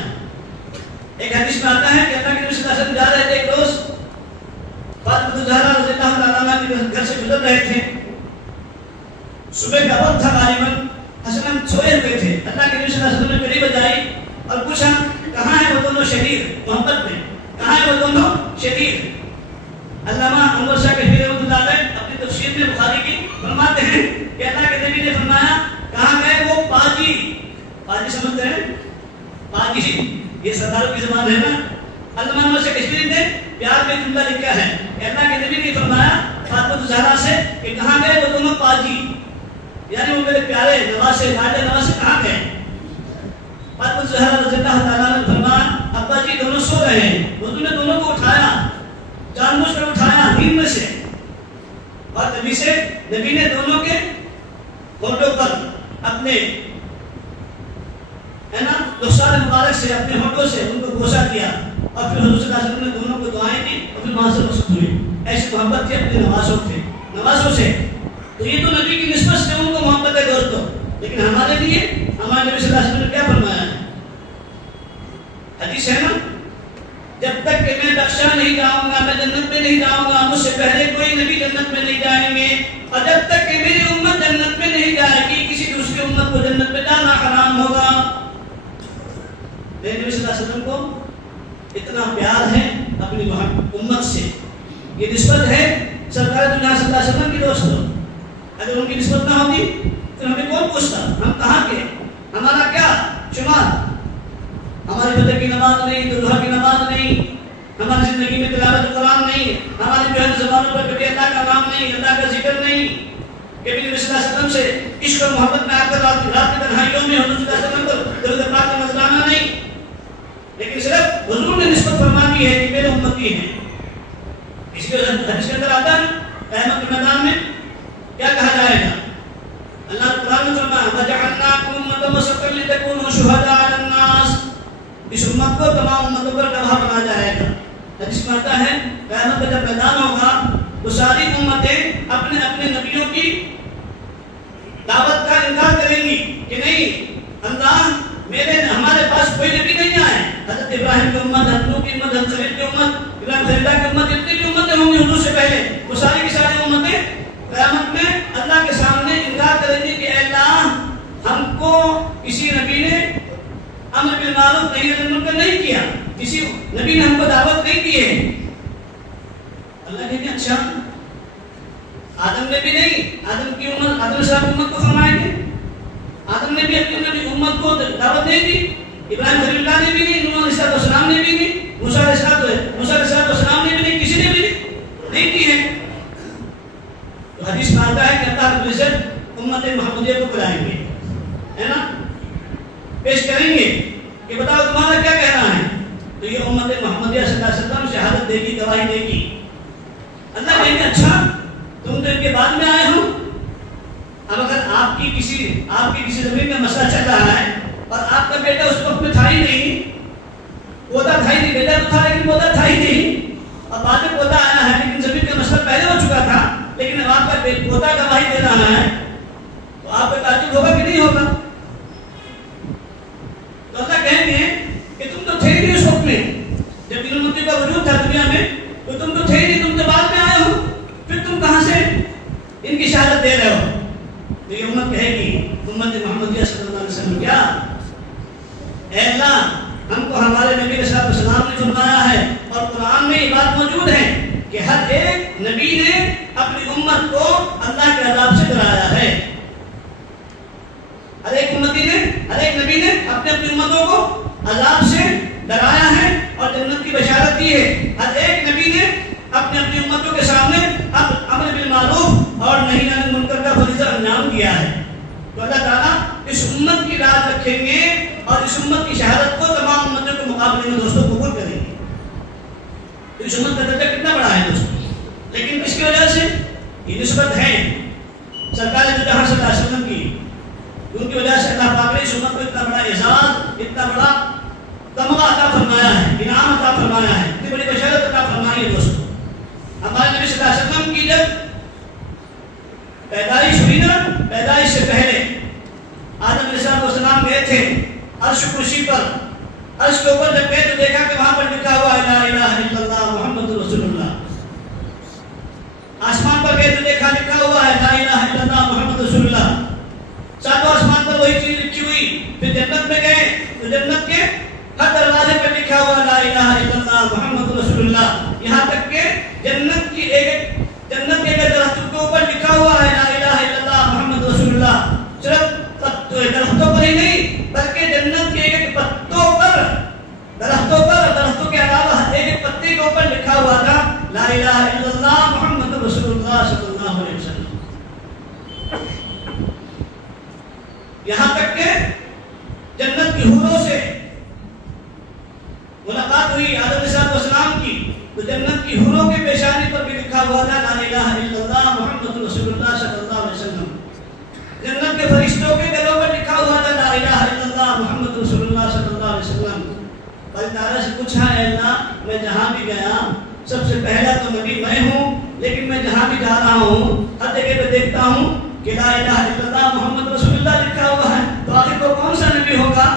ایک حدیث میں آتا ہے کہ اللہ کے نبی صلی اللہ علیہ وسلم جا رہے تھے، ایک روز فاطمہ الزہرا رضی اللہ عنہا کے گھر سے گزر رہے تھے، صبح کا وقت تھا، غالباً حسن سوئے ہوئے تھے، اللہ کے نبی صلی اللہ علیہ وسلم نے قریب بجائی اور پوچھا کہاں ہیں وہ دونوں شہید محبت میں، کہاں ہیں وہ دونوں شہید؟ علامہ انور شاہ کشمیری رحمۃ اللہ علیہ اپنی تفسیر میں بخاری کی فرماتے ہیں کہ اللہ کے نبی نے فرمایا کہاں گئے وہ پاجی، پاجی سمجھتے ہیں پاجی، یہ سرداروں کی زبان ہے نا۔ علامہ انور شاہ کشمیری نے پیار میں جملہ لکھا ہے کہ اللہ کے نبی نے فرمایا فاطمہ الزہرا سے کہ کہاں گئے وہ دونوں پاجی، یعنی وہ میرے پیارے نواسے لاڈلے نواسے کہاں گئے؟ فاطمہ الزہرا رضی اللہ تعالیٰ نے فرمایا ابا جی دونوں سو رہے ہیں، حضور نے دونوں کو اٹھایا، جان بوجھ کر اٹھایا نیند میں سے، اور نبی نے دونوں کے ہونٹوں پر اپنے ہے نا رخسار مبارک سے اپنے ہونٹوں سے ان کو بوسہ کیا، اور پھر حضور صلی اللہ علیہ وسلم نے دونوں کو دعائیں دی اور پھر وہاں سے رخصت ہوئے۔ ایسی محبت تھی اپنے نوازوں سے۔ تو یہ تو نبی کی نسبت سے ان کو محبت ہے دوستوں، لیکن ہمارے لیے ہمارے نبی صلی اللہ علیہ وسلم نے کیا فرمایا ہے؟ حدیث ہے نا جب تک کہ میں بخشا نہیں جاؤں گا، میں جنت میں نہیں جاؤں گا، مجھ سے پہلے کوئی نبی جنت میں نہیں جائیں گے، اور جب تک کہ میری امت جنت میں نہیں جائے گی کسی دوسری امت کو جنت میں جانا حرام ہوگا۔ نبی صلی اللہ علیہ وسلم کو اتنا پیار ہے اپنی امت سے، یہ نسبت ہے سرکار دنیا صلی اللہ علیہ وسلم کی دوستوں۔ اگر ان کی نسبت نہ ہوتی تو ہمیں کون پوچھتا ہم کہاں کے، ہمارا کیا شمار؟ ہماری فجر کی نماز نہیں، ضحیٰ کی نماز نہیں، ہماری زندگی میں تلاوت قرآن نہیں، ہماری جو ہے زبانوں پر کبھی اللہ کا نام نہیں، اللہ کا ذکر نہیں، کبھی نبی صلی اللہ علیہ وسلم سے عشق اور محبت میں آ کر رات کی تنہائیوں میں حضور صلی اللہ علیہ وسلم کو درود پاک کا نذرانہ نہیں، لیکن صرف حضور نے نسبت فرما دی ہے کہ میرے امتی ہیں۔ اس کے حدیث کے اندر آتا ہے قیامت کے میدان میں کیا کہا جائے گا؟ اللہ قرآن میں فرمایا وَجَعَلْنَاكُمْ أُمَّةً وَسَطًا لِتَكُونُوا شُهَدَاءَ عَلَى النَّاسِ، اس امت کو تمام امتوں پر گواہ بنا جائے گا۔ حدیث میں آتا ہے قیامت کا جب میدان ہوگا تو ساری امتیں اپنے اپنے نبیوں کی دعوت کا انکار کریں گی کہ نہیں اللہ ہمارے پاس کوئی نبی نہیں آئے. حضرت ابراہیم کی امت، حضرت نوح کی امت، حضرت خلیل کی امت، ابراہیم خلیل کی امت، جتنی بھی امتیں ہوں گی حضور سے پہلے، وہ ساری کی ساری امتیں قیامت میں اللہ کے سامنے انکار کریں گی کہ اے اللہ ہم کو کسی نبی نے امر بالمعروف نہی عن المنکر نہیں کیا، کسی نبی نے ہم کو دعوت نہیں دی ہے. اللہ کہیں گے اچھا آدم نے بھی نہیں، آدم کی امت، آدم صاحب امت کو فرمائیں گے آدم نے بھی اپنی امت کو دعوت نہیں دی، ابراہیم خلیل اللہ نے بھی نہیں، نوح علیہ السلام نے بھی نہیں، موسیٰ علیہ السلام نے بھی نہیں، کسی نے بھی نہیں کی ہے. تو حدیث میں آتا ہے کہ اللہ رب العزت امت محمدیہ کو بلائیں گے، ہے نا، پیش کریں گے کہ بتاؤ تمہارا کیا کہنا ہے. تو یہ امت محمدیہ صلی اللہ علیہ وسلم شہادت دے گی، گواہی دے گی. اللہ کہیں گے اچھا تم تو ان کے بعد میں آئے ہو، اب اگر آپ کی کسی زمین میں مسئلہ چل رہا ہے اور آپ کا بیٹا اس وقت میں تھا ہی نہیں، پودا تھا ہی نہیں، بیٹا تو تھا لیکن پودا تھا ہی نہیں، اور بعد میں پودا آیا ہے لیکن زمین کا مسئلہ پہلے ہو چکا تھا، لیکن اب آپ کا پودا گواہی دے رہا ہے تو آپ کا تعجب ہوگا کہ نہیں ہوگا. تو اللہ کہیں گے کہ تم تو تھے ہی نہیں اس وقت میں جب ان امتوں کا وجود تھا دنیا میں، تو تم تو تھے ہی نہیں، تم تو بعد میں آئے ہو، پھر تم کہاں سے ان کی شہادت دے رہے ہو. تو یہ امت کہے گی، امت محمدیہ صلی اللہ علیہ وسلم، کیا اے اللہ ہم کو ہمارے نبی صلی اللہ علیہ وسلم نے فرمایا ہے اور قرآن میں یہ بات موجود ہے کہ ہر ایک نبی نے اپنی امت کو اللہ کے عذاب سے ڈرایا ہے. ہر ایک نبی نے اپنی امتوں کو عذاب سے ڈرایا ہے اور جنت کی بشارت دی ہے. ہر ایک نبی نے اپنی امتوں کے سامنے امر بالمعروف اور نہی عن المنکر کا فریضہ انجام دیا ہے. تو اللہ تعالیٰ اس امت کی راہ رکھیں گے اور اس امت کی شہادت کو تمام امتوں کے مقابلے میں دوستوں قبول کریں گے. تو اس امت کا درجہ کتنا بڑا ہے دوستوں، لیکن اس کی وجہ سے یہ نسبت ہے سرکار دو جہاں صلی اللہ علیہ وسلم کی، ان کی وجہ سے اللہ پاک نے اس امت کو اتنا بڑا اعزاز، اتنا بڑا تمغہ عطا فرمایا ہے، انعام عطا فرمایا ہے، اتنی بڑی بشارت عطا فرمائی ہے. دوستوں ہمارے نبی صلی اللہ علیہ وسلم کی جب پیدائش ہوئی نا، پیدائش سے پہلے آدم علیہ السلام گئے تھے عرش کرسی پر، عرش کے اوپر جب گئے تو دیکھا کہ وہاں پر لکھا ہوا لا الہ الا اللہ محمد رسول اللہ. آسمان پر گئے تو دیکھا لکھا ہوا ہے لا الہ الا اللہ محمد رسول اللہ. ساتوں آسمان پر وہی چیز لکھی ہوئی. پھر جنت میں گئے تو جنت کے ہر دروازے پر لکھا ہوا لا الہ الا اللہ محمد رسول اللہ. یہاں تک کہ جنت کے ایک درخت کے اوپر لکھا ہوا ہے لا الہ الا اللہ محمد رسول اللہ. صرف درختوں پر ہی نہیں بلکہ جنت کے ایک پتوں پر، درختوں کے علاوہ ایک پتے کے اوپر لکھا ہوا تھا لا الہ الا اللہ محمد رسول اللہ صلی اللہ علیہ وسلم. یہاں تک کہ جنت کی حوروں سے ملاقات ہوئی آدم علیہ السلام کی تو جنت کی حوروں کے پیشانی پر بھی لکھا ہوا تھا لا الہ الا اللہ محمد رسول اللہ صلی اللہ علیہ وسلم. جنت کے فرشتوں کے گلوں پر لکھا ہوا تھا لا الہ الا اللہ محمد رسول اللہ صلی اللہ علیہ وسلم. اللہ تعالیٰ سے پوچھا اے اللہ میں جہاں بھی گیا سب سے پہلا تو نبی میں ہوں، لیکن میں جہاں بھی جا رہا ہوں ہر جگہ پہ دیکھتا ہوں کہ لا الہ الا اللہ محمد رسول اللہ لکھا ہوا ہے. تو آخر کو کون سا نبی ہوگا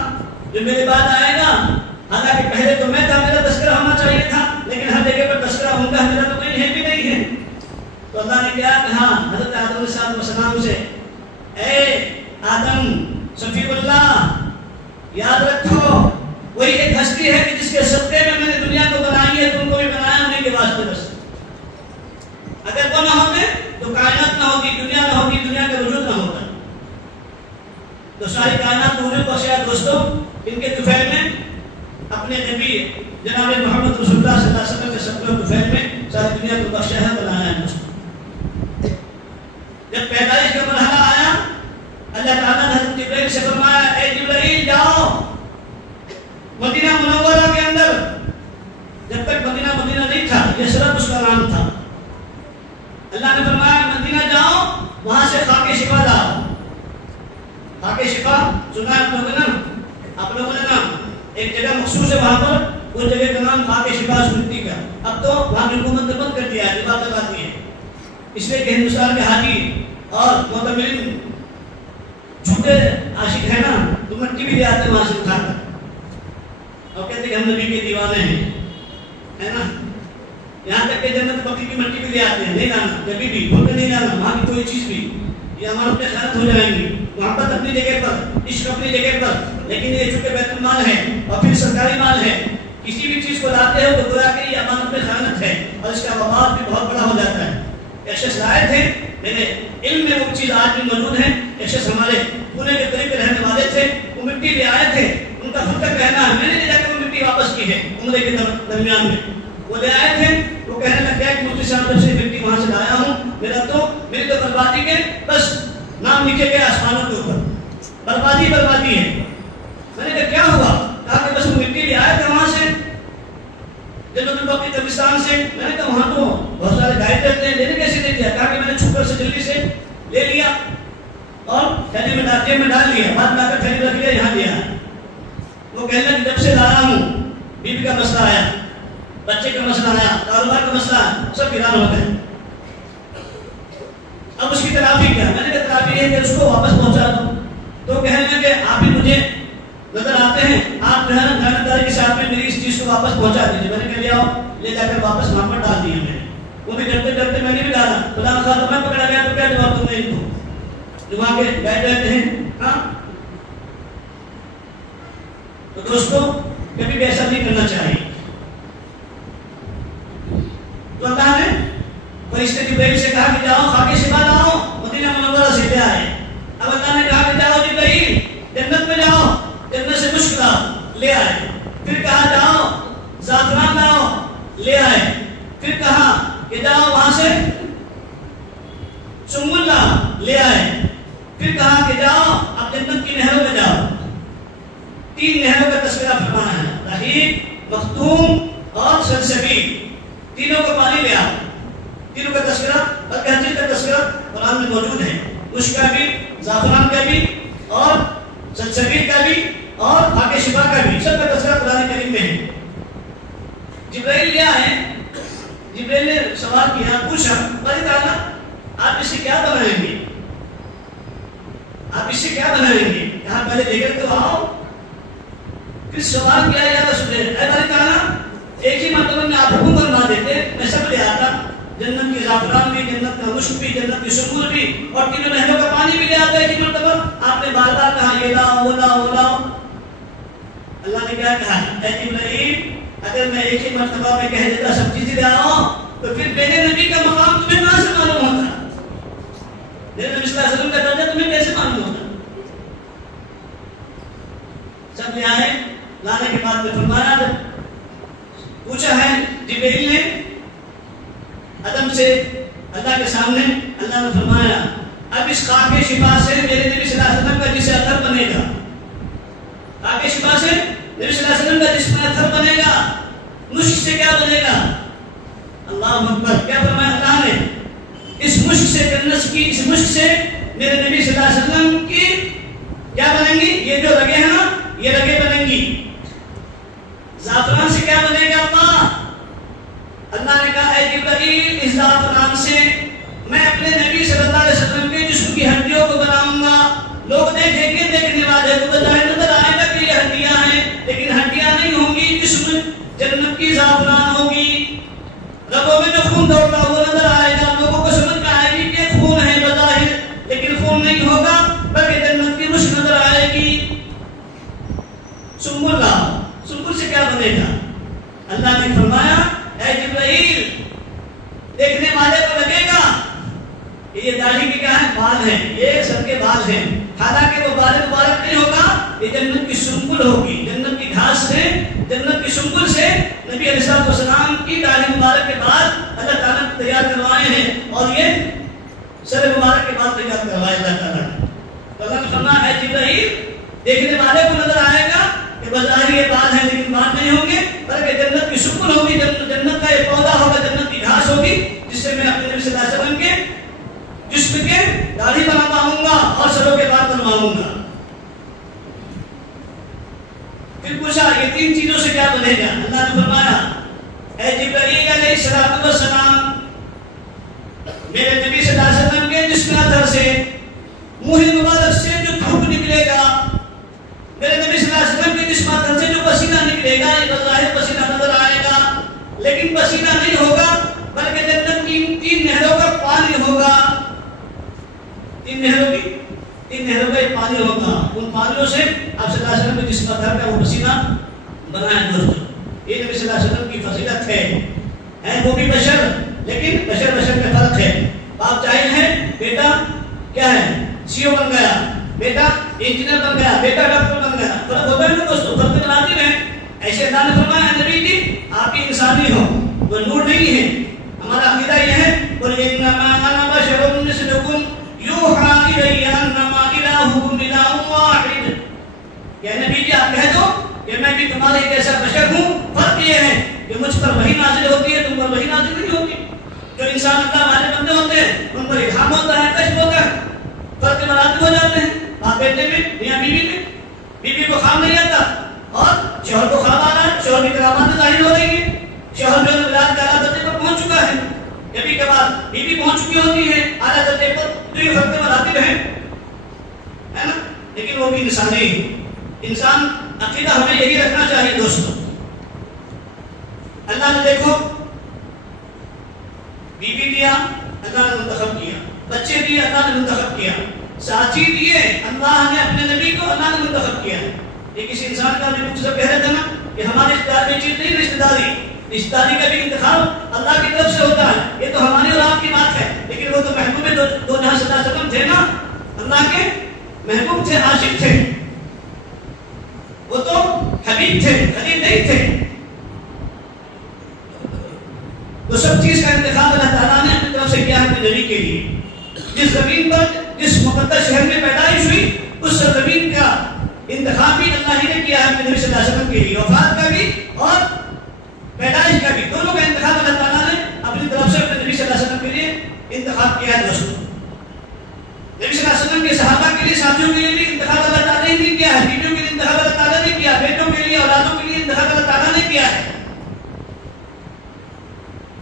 جو میرے بعد آئے گا؟ حالانکہ پہلے تو میں تھا، میرا تذکرہ ہونا چاہیے تھا، لیکن ہر جگہ پر تذکرہ ہوگا، میرا تو کہیں ہے بھی نہیں ہے. تو اللہ نے کیا کہا حضرت آدم علیہ السلام سے، اے آدم صفی اللہ یاد رکھو وہی ایک ہستی ہے کہ جس کے صدقے میں نے دنیا کو بنائی ہے، تم کو بھی بنایا انہیں کے واسطے بس. اگر وہ نہ ہوتے تو کائنات نہ ہوگی، دنیا نہ ہوگی، دنیا کا وجود نہ ہوتا. تو ساری کائنات نور کو شاید دوستوں ان کے طفیل میں اپنے نبی جناب محمد رسول اللہ صلی اللہ علیہ وسلم کے صدقے و طفیل میں ساری دنیا کو بخشا بنایا ہے. دوستوں جب پیدائش کا مرحلہ آیا اللہ تعالیٰ نے حضرت جبرائیل سے فرمایا اے جبرائیل جاؤ مدینہ منورہ کے اندر. جب تک مدینہ نہیں تھا، یہ صرف اس کا نام تھا. اللہ نے فرمایا مدینہ جاؤ وہاں سے خاک شفا لاؤ. خاک شفا سنا ہے آپ لوگوں نے نام ایک جگہ مخصوص ہے وہاں پر، اس جگہ کا نام خاک شفا سنتی کا. اب تو وہاں حکومت نے بند کر دیا ہے، عبادت آتی ہے. اس لیے کہ ہندوستان کے حاجی اور معتمرین جھوٹے عاشق ہیں نا، تو مٹی بھی لے آتے ہیں وہاں سے اٹھا کر اور کہتے ہیں کہ ہم نبی کے دیوانے ہیں، ہے نا؟ یہاں تک کہ جنت بکری کی مٹی بھی لے آتے ہیں، نہیں لانا کبھی بھی، بھول کے نہیں لانا وہاں کی کوئی چیز بھی، یہ ہمارے اپنے خیالات ہو جائیں گی، محبت اپنی جگہ پر، عشق اپنی جگہ پر، لیکن یہ چونکہ بیت المال ہے اور پھر سرکاری مال ہے، کسی بھی چیز کو لاتے ہو تو گویا کہ یہ امانت میں خیانت ہے اور اس کا وبال بھی بہت بڑا ہو جاتا ہے۔ ایک شخص لائے تھے، میرے علم میں وہ چیز آج بھی موجود ہے، ایک شخص ہمارے پونے کے قریب رہنے والے تھے، وہ مٹی لے آئے تھے، ان کا خود کا کہنا ہے میں نے لے جا کے وہ مٹی واپس کی ہے عمرے کے درمیان میں، وہ لے آئے تھے، وہ کہنے لگ گیا کہ مفتی صاحب جب سے مٹی وہاں سے لایا ہوں میری تو بربادی کے بس نام لکھے گئے آسمانوں کے اوپر، بربادی ہے۔ میں نے کہا کیا ہوا؟ کہا کہ بس وہ مٹی لے آئے تھے وہاں سے جنت البقیع قبرستان سے، میں نے کہا وہاں تو بہت سارے گائیڈ رہتے ہیں، لینے کیسے لے دیا؟ کہا کہ میں نے چھپ کر سے جلدی سے لے لیا اور تھیلی میں ڈال لیا، بعد میں آ کر تھیلی رکھ لیا، یہاں لیا۔ وہ کہنے لگا جب سے لایا ہوں بیوی کا مسئلہ آیا، بچے کا مسئلہ آیا، کاروبار کا مسئلہ آیا، سب ویران ہو گئے۔ اب اس کی تلافی کیا؟ میں نے کہا تلافی ہے کہ اس کو واپس پہنچا دو۔ تو کہنے لگے آپ ہی مجھے نظر آتے ہیں، آپ جو ہے نا دیانتداری کے ساتھ میں میری اس چیز کو واپس پہنچا دیجیے۔ میں نے کہا لے آؤ، لے جا کر واپس وہاں پر ڈال دیا میں نے، وہ بھی ڈرتے میں نے بھی ڈالا، خدا خواہ میں پکڑا گیا تو کیا جواب دوں میں ان کو جو وہاں کے گائیڈ رہتے ہیں؟ ہاں تو دوستوں کبھی بھی ایسا نہیں کرنا چاہیے۔ تو اللہ نے فرشتے جبرائیل سے کہا کہ جاؤ خاک شفا لاؤ، مدینہ منورہ سے لے آئے۔ اب اللہ نے کہا کہ جاؤ جبرائیل جنت میں جاؤ، جنت سے مشک لاؤ، لے آئے۔ پھر کہا جاؤ زعفران لاؤ، لے آئے۔ پھر کہا کہ جاؤ وہاں سے سنبل لاؤ، لے آئے۔ پھر کہا کہ جاؤ اب جنت کی نہروں میں جاؤ۔ 3 نہروں کا تذکرہ فرمانا ہے، رحیق، مختوم اور سلسبیل، تینوں کو پانی لے آؤ۔ تینوں کا تذکرہ اور کہجر کا تذکرہ قرآن میں موجود ہے، مشک کا بھی، زعفران کا بھی اور سلسبیل کا بھی اور خاک شفا کا بھی، سب کا تذکرہ قرآن کریم میں ہے۔ جبرائیل لے آئے، جبرائیل نے سوال کیا، پوچھا باری تعالیٰ آپ اس سے کیا بنائیں گے؟ آپ اس سے کیا بنائیں گے؟ یہاں پہلے لے کر تو آؤ۔ پھر سوال کیا یا رسول اللہ، اے باری تعالیٰ ایک ہی مرتبہ میں آپ حکم فرما دیتے میں سب لے آتا، جنت کی زعفران بھی، جنت کا مشک بھی، جنت کی سنبل بھی اور تینوں نہروں کا پانی بھی لے آتا ایک ہی مرتبہ۔ آپ نے بار بار کہا یہ لاؤ وہ لاؤ وہ لاؤ۔ اللہ نے کیا کہا؟ اے جبرائیل اگر میں ایک ہی مرتبہ میں کہہ دیتا سب چیزیں لے آؤ تو پھر میرے نبی کا مقام تمہیں کہاں سے معلوم ہوتا؟ میرے نبی صلی اللہ علیہ وسلم کا درجہ تمہیں کیسے معلوم ہوتا؟ سب لے آئے، لانے کے بعد میں فرمایا، پوچھا ہے جبرائیل نے عدم سے اللہ کے سامنے، اللہ نے فرمایا اب اس خاک شفا سے میرے نبی صلی اللہ علیہ وسلم کا جسے اثر بنے گا، خاک شفا سے نبی صلی اللہ علیہ وسلم کا جسم میں اثر بنے گا، مشک سے کیا بنے گا؟ اللہ اکبر، کیا فرمایا اللہ نے؟ اس مشک سے، جنت کی اس مشک سے میرے نبی صلی اللہ علیہ وسلم کی کیا بنیں گی؟ یہ جو رگیں ہیں نا یہ رگیں بنیں گی۔ زعفران سے کیا بنے گا؟ اللہ نے کہا اے جبرائیل اس زعفران سے میں اپنے نبی صلی اللہ علیہ وسلم کے جسم کی ہڈیوں کو بناؤں گا، لوگ دیکھیں گے، دیکھنے والے کو بظاہر نظر آئے گا کہ یہ ہڈیاں ہیں لیکن ہڈیاں نہیں ہوں گی، جسم جنت کی زعفران ہوگی، رگوں میں جو خون دوڑتا وہ نظر آئے گا، لوگوں کو سمجھ میں آئے گی کہ خون ہے بظاہر لیکن خون نہیں ہوگا بلکہ جنت کی مشک نظر آئے گی۔ سنبل لاؤ، سنبل سے کیا بنے گا؟ اللہ نے فرمایا اے جبرائیل دیکھنے والے کو لگے گا کہ یہ داڑھی کے کیا ہے؟ بال ہیں، یہ سر کے بال ہیں، حالانکہ وہ بال مبارک نہیں ہوگا، یہ جنت کی سنبل ہوگی، جنت کی گھاس سے، جنت کی سنبل سے نبی علیہ السلام کی داڑھی مبارک کے بعد اللہ تعالیٰ نے تیار کروائے ہیں اور یہ سر مبارک کے بعد تیار کروائے اللہ تعالیٰ نے۔ تو اللہ نے فرمایا اے جبرائیل دیکھنے والے کو نظر آئے گا کہ بظاہر یہ بال ہیں لیکن بال نہیں ہوں گے بلکہ جنت کی سنبل ہوگی، جنت کا یہ پودا ہوگا، جنت کی گھاس ہوگی جس سے میں اپنے نبی صلی اللہ علیہ وسلم کے جسم کے داڑھی بنواؤں گا اور سروں کے بال بنواؤں گا۔ پھر پوچھا یہ 3 چیزوں سے کیا بنے گا؟ اللہ نے فرمایا اے جبرائیل علیہ السلام میرے نبی صلی اللہ علیہ وسلم کے جسم اطہر سے منہ مبارک سے جو دھوپ نکلے گا، میرے نبی صلی اللہ علیہ وسلم کے جسم اطہر سے جو پسینہ نکلے گا، یہ بظاہر پسینہ نظر آئے گا لیکن پسینہ نہیں ہوگا، بلکہ جنت کی تین نہروں کا پانی ہوگا، تین نہروں کا پانی ہوگا، ان پانیوں سے آپ صلی اللہ علیہ وسلم کے جسم اطہر کا وہ پسینہ بنائیں دوستو۔ یہ نبی صلی اللہ علیہ وسلم کی فضیلت ہے وہ بھی بشر، لیکن بشر میں فرق ہے۔ باپ جاہل ہے، بیٹا کیا ہے، CEO بن گیا، بیٹا انجینئر بن گیا، بیٹا ڈاکٹر بن گیا، فرق ہوتا ہے نا دوستو، فرق بناتے ہیں۔ ایسے اللہ نے فرمایا نبی جی آپ کی انسانی ہو، وہ نور نہیں ہے۔ ہمارا عقیدہ یہ ہے قُلْ إِنَّمَا أَنَا بَشَرٌ مِثْلُكُمْ يُوحَىٰ إِلَيَّ أَنَّمَا إِلَٰهُكُمْ إِلَٰهٌ وَاحِدٌ، کہ نبی جی آپ کہہ دو کہ میں بھی تمہارے ایک ایسا بشر ہوں، فرق یہ ہے کہ مجھ پر وحی نازل ہوتی ہے، تم پر وحی نازل نہیں ہوتی۔ جو انسان اللہ والے بندے ہوتے ہیں ان پر الہام ہوتا ہے، کشف ہوتا ہے، فرق مراتب ہو جاتے ہیں، باپ بیٹے میں، میاں بیوی میں۔ بیوی کو خواب نہیں آتا اور شوہر کو خواب آ رہا ہے، شوہر کی کرامات ظاہر ہو رہی ہے، شوہر جو ولادت کے اعلیٰ درجے پر پہنچ چکا ہے، کبھی کبھار بیوی پہنچ چکی ہوتی ہے اعلیٰ درجے پر، تو یہ فرق مراتب ہے نا، لیکن وہ بھی انسانی انسان۔ عقیدہ ہمیں یہی رکھنا چاہیے دوستو۔ اللہ نے دیکھو بیوی دیا، اللہ نے منتخب کیا، بچے دیے اللہ نے منتخب کیا، ساتھی دیے اللہ نے اپنے نبی کو اللہ نے منتخب کیا۔ یہ کسی انسان کا بھی مجھ سے کہہ رہے تھے نا کہ ہمارے رشتہ دار میں چیز نہیں، رشتہ داری کا بھی انتخاب اللہ کی طرف سے ہوتا ہے۔ یہ تو ہماری اور آپ کی بات ہے، لیکن وہ تو محبوب دو جہاں صلی اللہ علیہ وسلم تھے نا، اللہ کے محبوب تھے، عاشق تھے، وہ تو حبیب تھے، خلیل نہیں تھے۔ تو سب چیز کا انتخاب اللہ تعالیٰ نے اپنی طرف سے کیا ہے اپنے نبی کے لیے۔ جس زمین پر جس مقدس شہر میں پیدائش ہوئی اس زمین کا انتخاب بھی اللہ ہی نے کیا ہے اپنے نبی صلی اللہ علیہ وسلم کے لیے، وفات کا بھی اور پیدائش کا بھی، دونوں کا انتخاب اللہ تعالیٰ نے اپنی طرف سے اپنے نبی صلی اللہ علیہ وسلم کے لیے انتخاب کیا ہے دوستوں۔ نبی صلی اللہ علیہ وسلم کے صحابہ کے لیے، ساتھیوں کے لیے بھی انتخاب اللہ تعالیٰ نے کیا ہے، بیویوں کے لیے انتخاب اللہ تعالیٰ نے کیا، بیٹوں کے لیے، اولادوں کے لیے انتخاب اللہ تعالیٰ نے کیا ہے،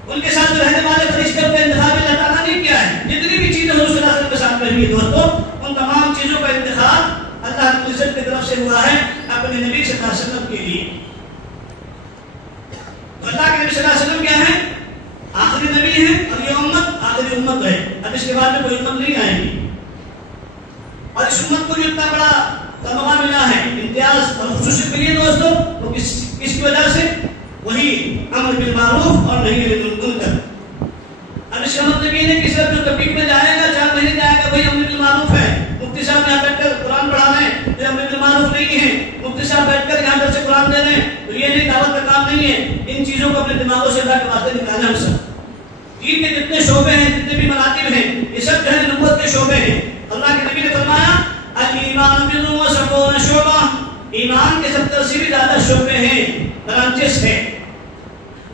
ان کے ساتھ رہنے والے فرشتوں کا انتخاب اللہ تعالیٰ نے کیا ہے۔ جتنی بھی چیزیں حضور صلی اللہ علیہ وسلم کے ساتھ میں ہوئی دوستوں، ان تمام چیزوں کا انتخاب اللہ رب العزت کی طرف سے ہوا ہے اپنے نبی صلی اللہ علیہ وسلم کے لیے۔ تو اللہ کے نبی صلی اللہ علیہ وسلم کیا ہے؟ آخری نبی ہے، اور یہ امت آخری امت ہے، اب اس کے بعد میں کوئی امت نہیں آئے گی۔ اور اس امت کو جو اتنا بڑا تمغہ ملا ہے، امتیاز اور خصوصیت ملی ہے دوستوں، وہ کس کی وجہ سے؟ وہی امر بالمعروف اور نہی عن المنکر۔ اب اس کا مطلب یہ نہیں کہ صرف جو تبلیغ میں جائے گا 4 مہینے جائے گا وہی امر بالمعروف ہے، مفتی صاحب یہاں بیٹھ کر قرآن پڑھا رہے ہیں جو امر بالمعروف نہیں ہے، مفتی صاحب بیٹھ کر یہاں سے قرآن دے رہے ہیں تو یہ نہیں، دعوت کا کام نہیں ہے۔ ان چیزوں کو اپنے دماغوں سے اللہ کے واسطے نکالنا ہم سب۔ دین کے جتنے شعبے ہیں، جتنے بھی مراتب ہیں، یہ سب جو ہے نبوت کے شعبے ہیں۔ اللہ کے نبی نے فرمایا الایمان بضع وسبعون شعبہ، ایمان کے 70 سے بھی زیادہ شعبے ہیں، برانچز ہیں۔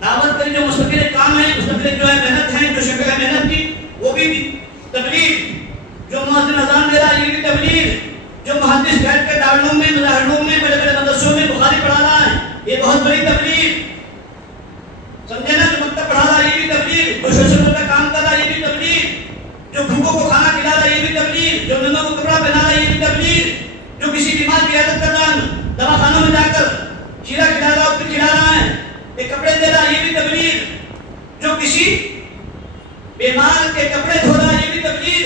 دعوت کا جو مستقل کام ہے، مستقل جو ہے محنت ہے، جو شکل ہے محنت کی، وہ بھی تبلیغ، جو مؤذن اذان دے رہا ہے یہ بھی تبلیغ، جو محدث بیٹھ کے دارالعلوم میں، مظاہروں میں، بڑے بڑے مدرسوں میں بخاری پڑھا رہا ہے یہ بہت بڑی تبلیغ، سمجھے نا، جو مکتب پڑھا رہا ہے یہ بھی تبلیغ، جو سوشل میڈیا کا کام کر رہا ہے یہ بھی تبلیغ، جو بھوکوں کو کھانا کھلا رہا ہے یہ بھی تبلیغ، جو ننگوں کو کپڑا پہنا رہا ہے یہ بھی تبلیغ، جو کسی بیمار کی عیادت کر رہا ہے، دواخانوں میں جا کر شیرہ کھلا رہا ہے، پھر کھلا رہا ہے، یہ کپڑے دے رہا ہے یہ بھی تبلیغ، جو کسی بیمار کے کپڑے دھو رہا ہے یہ بھی تبلیغ،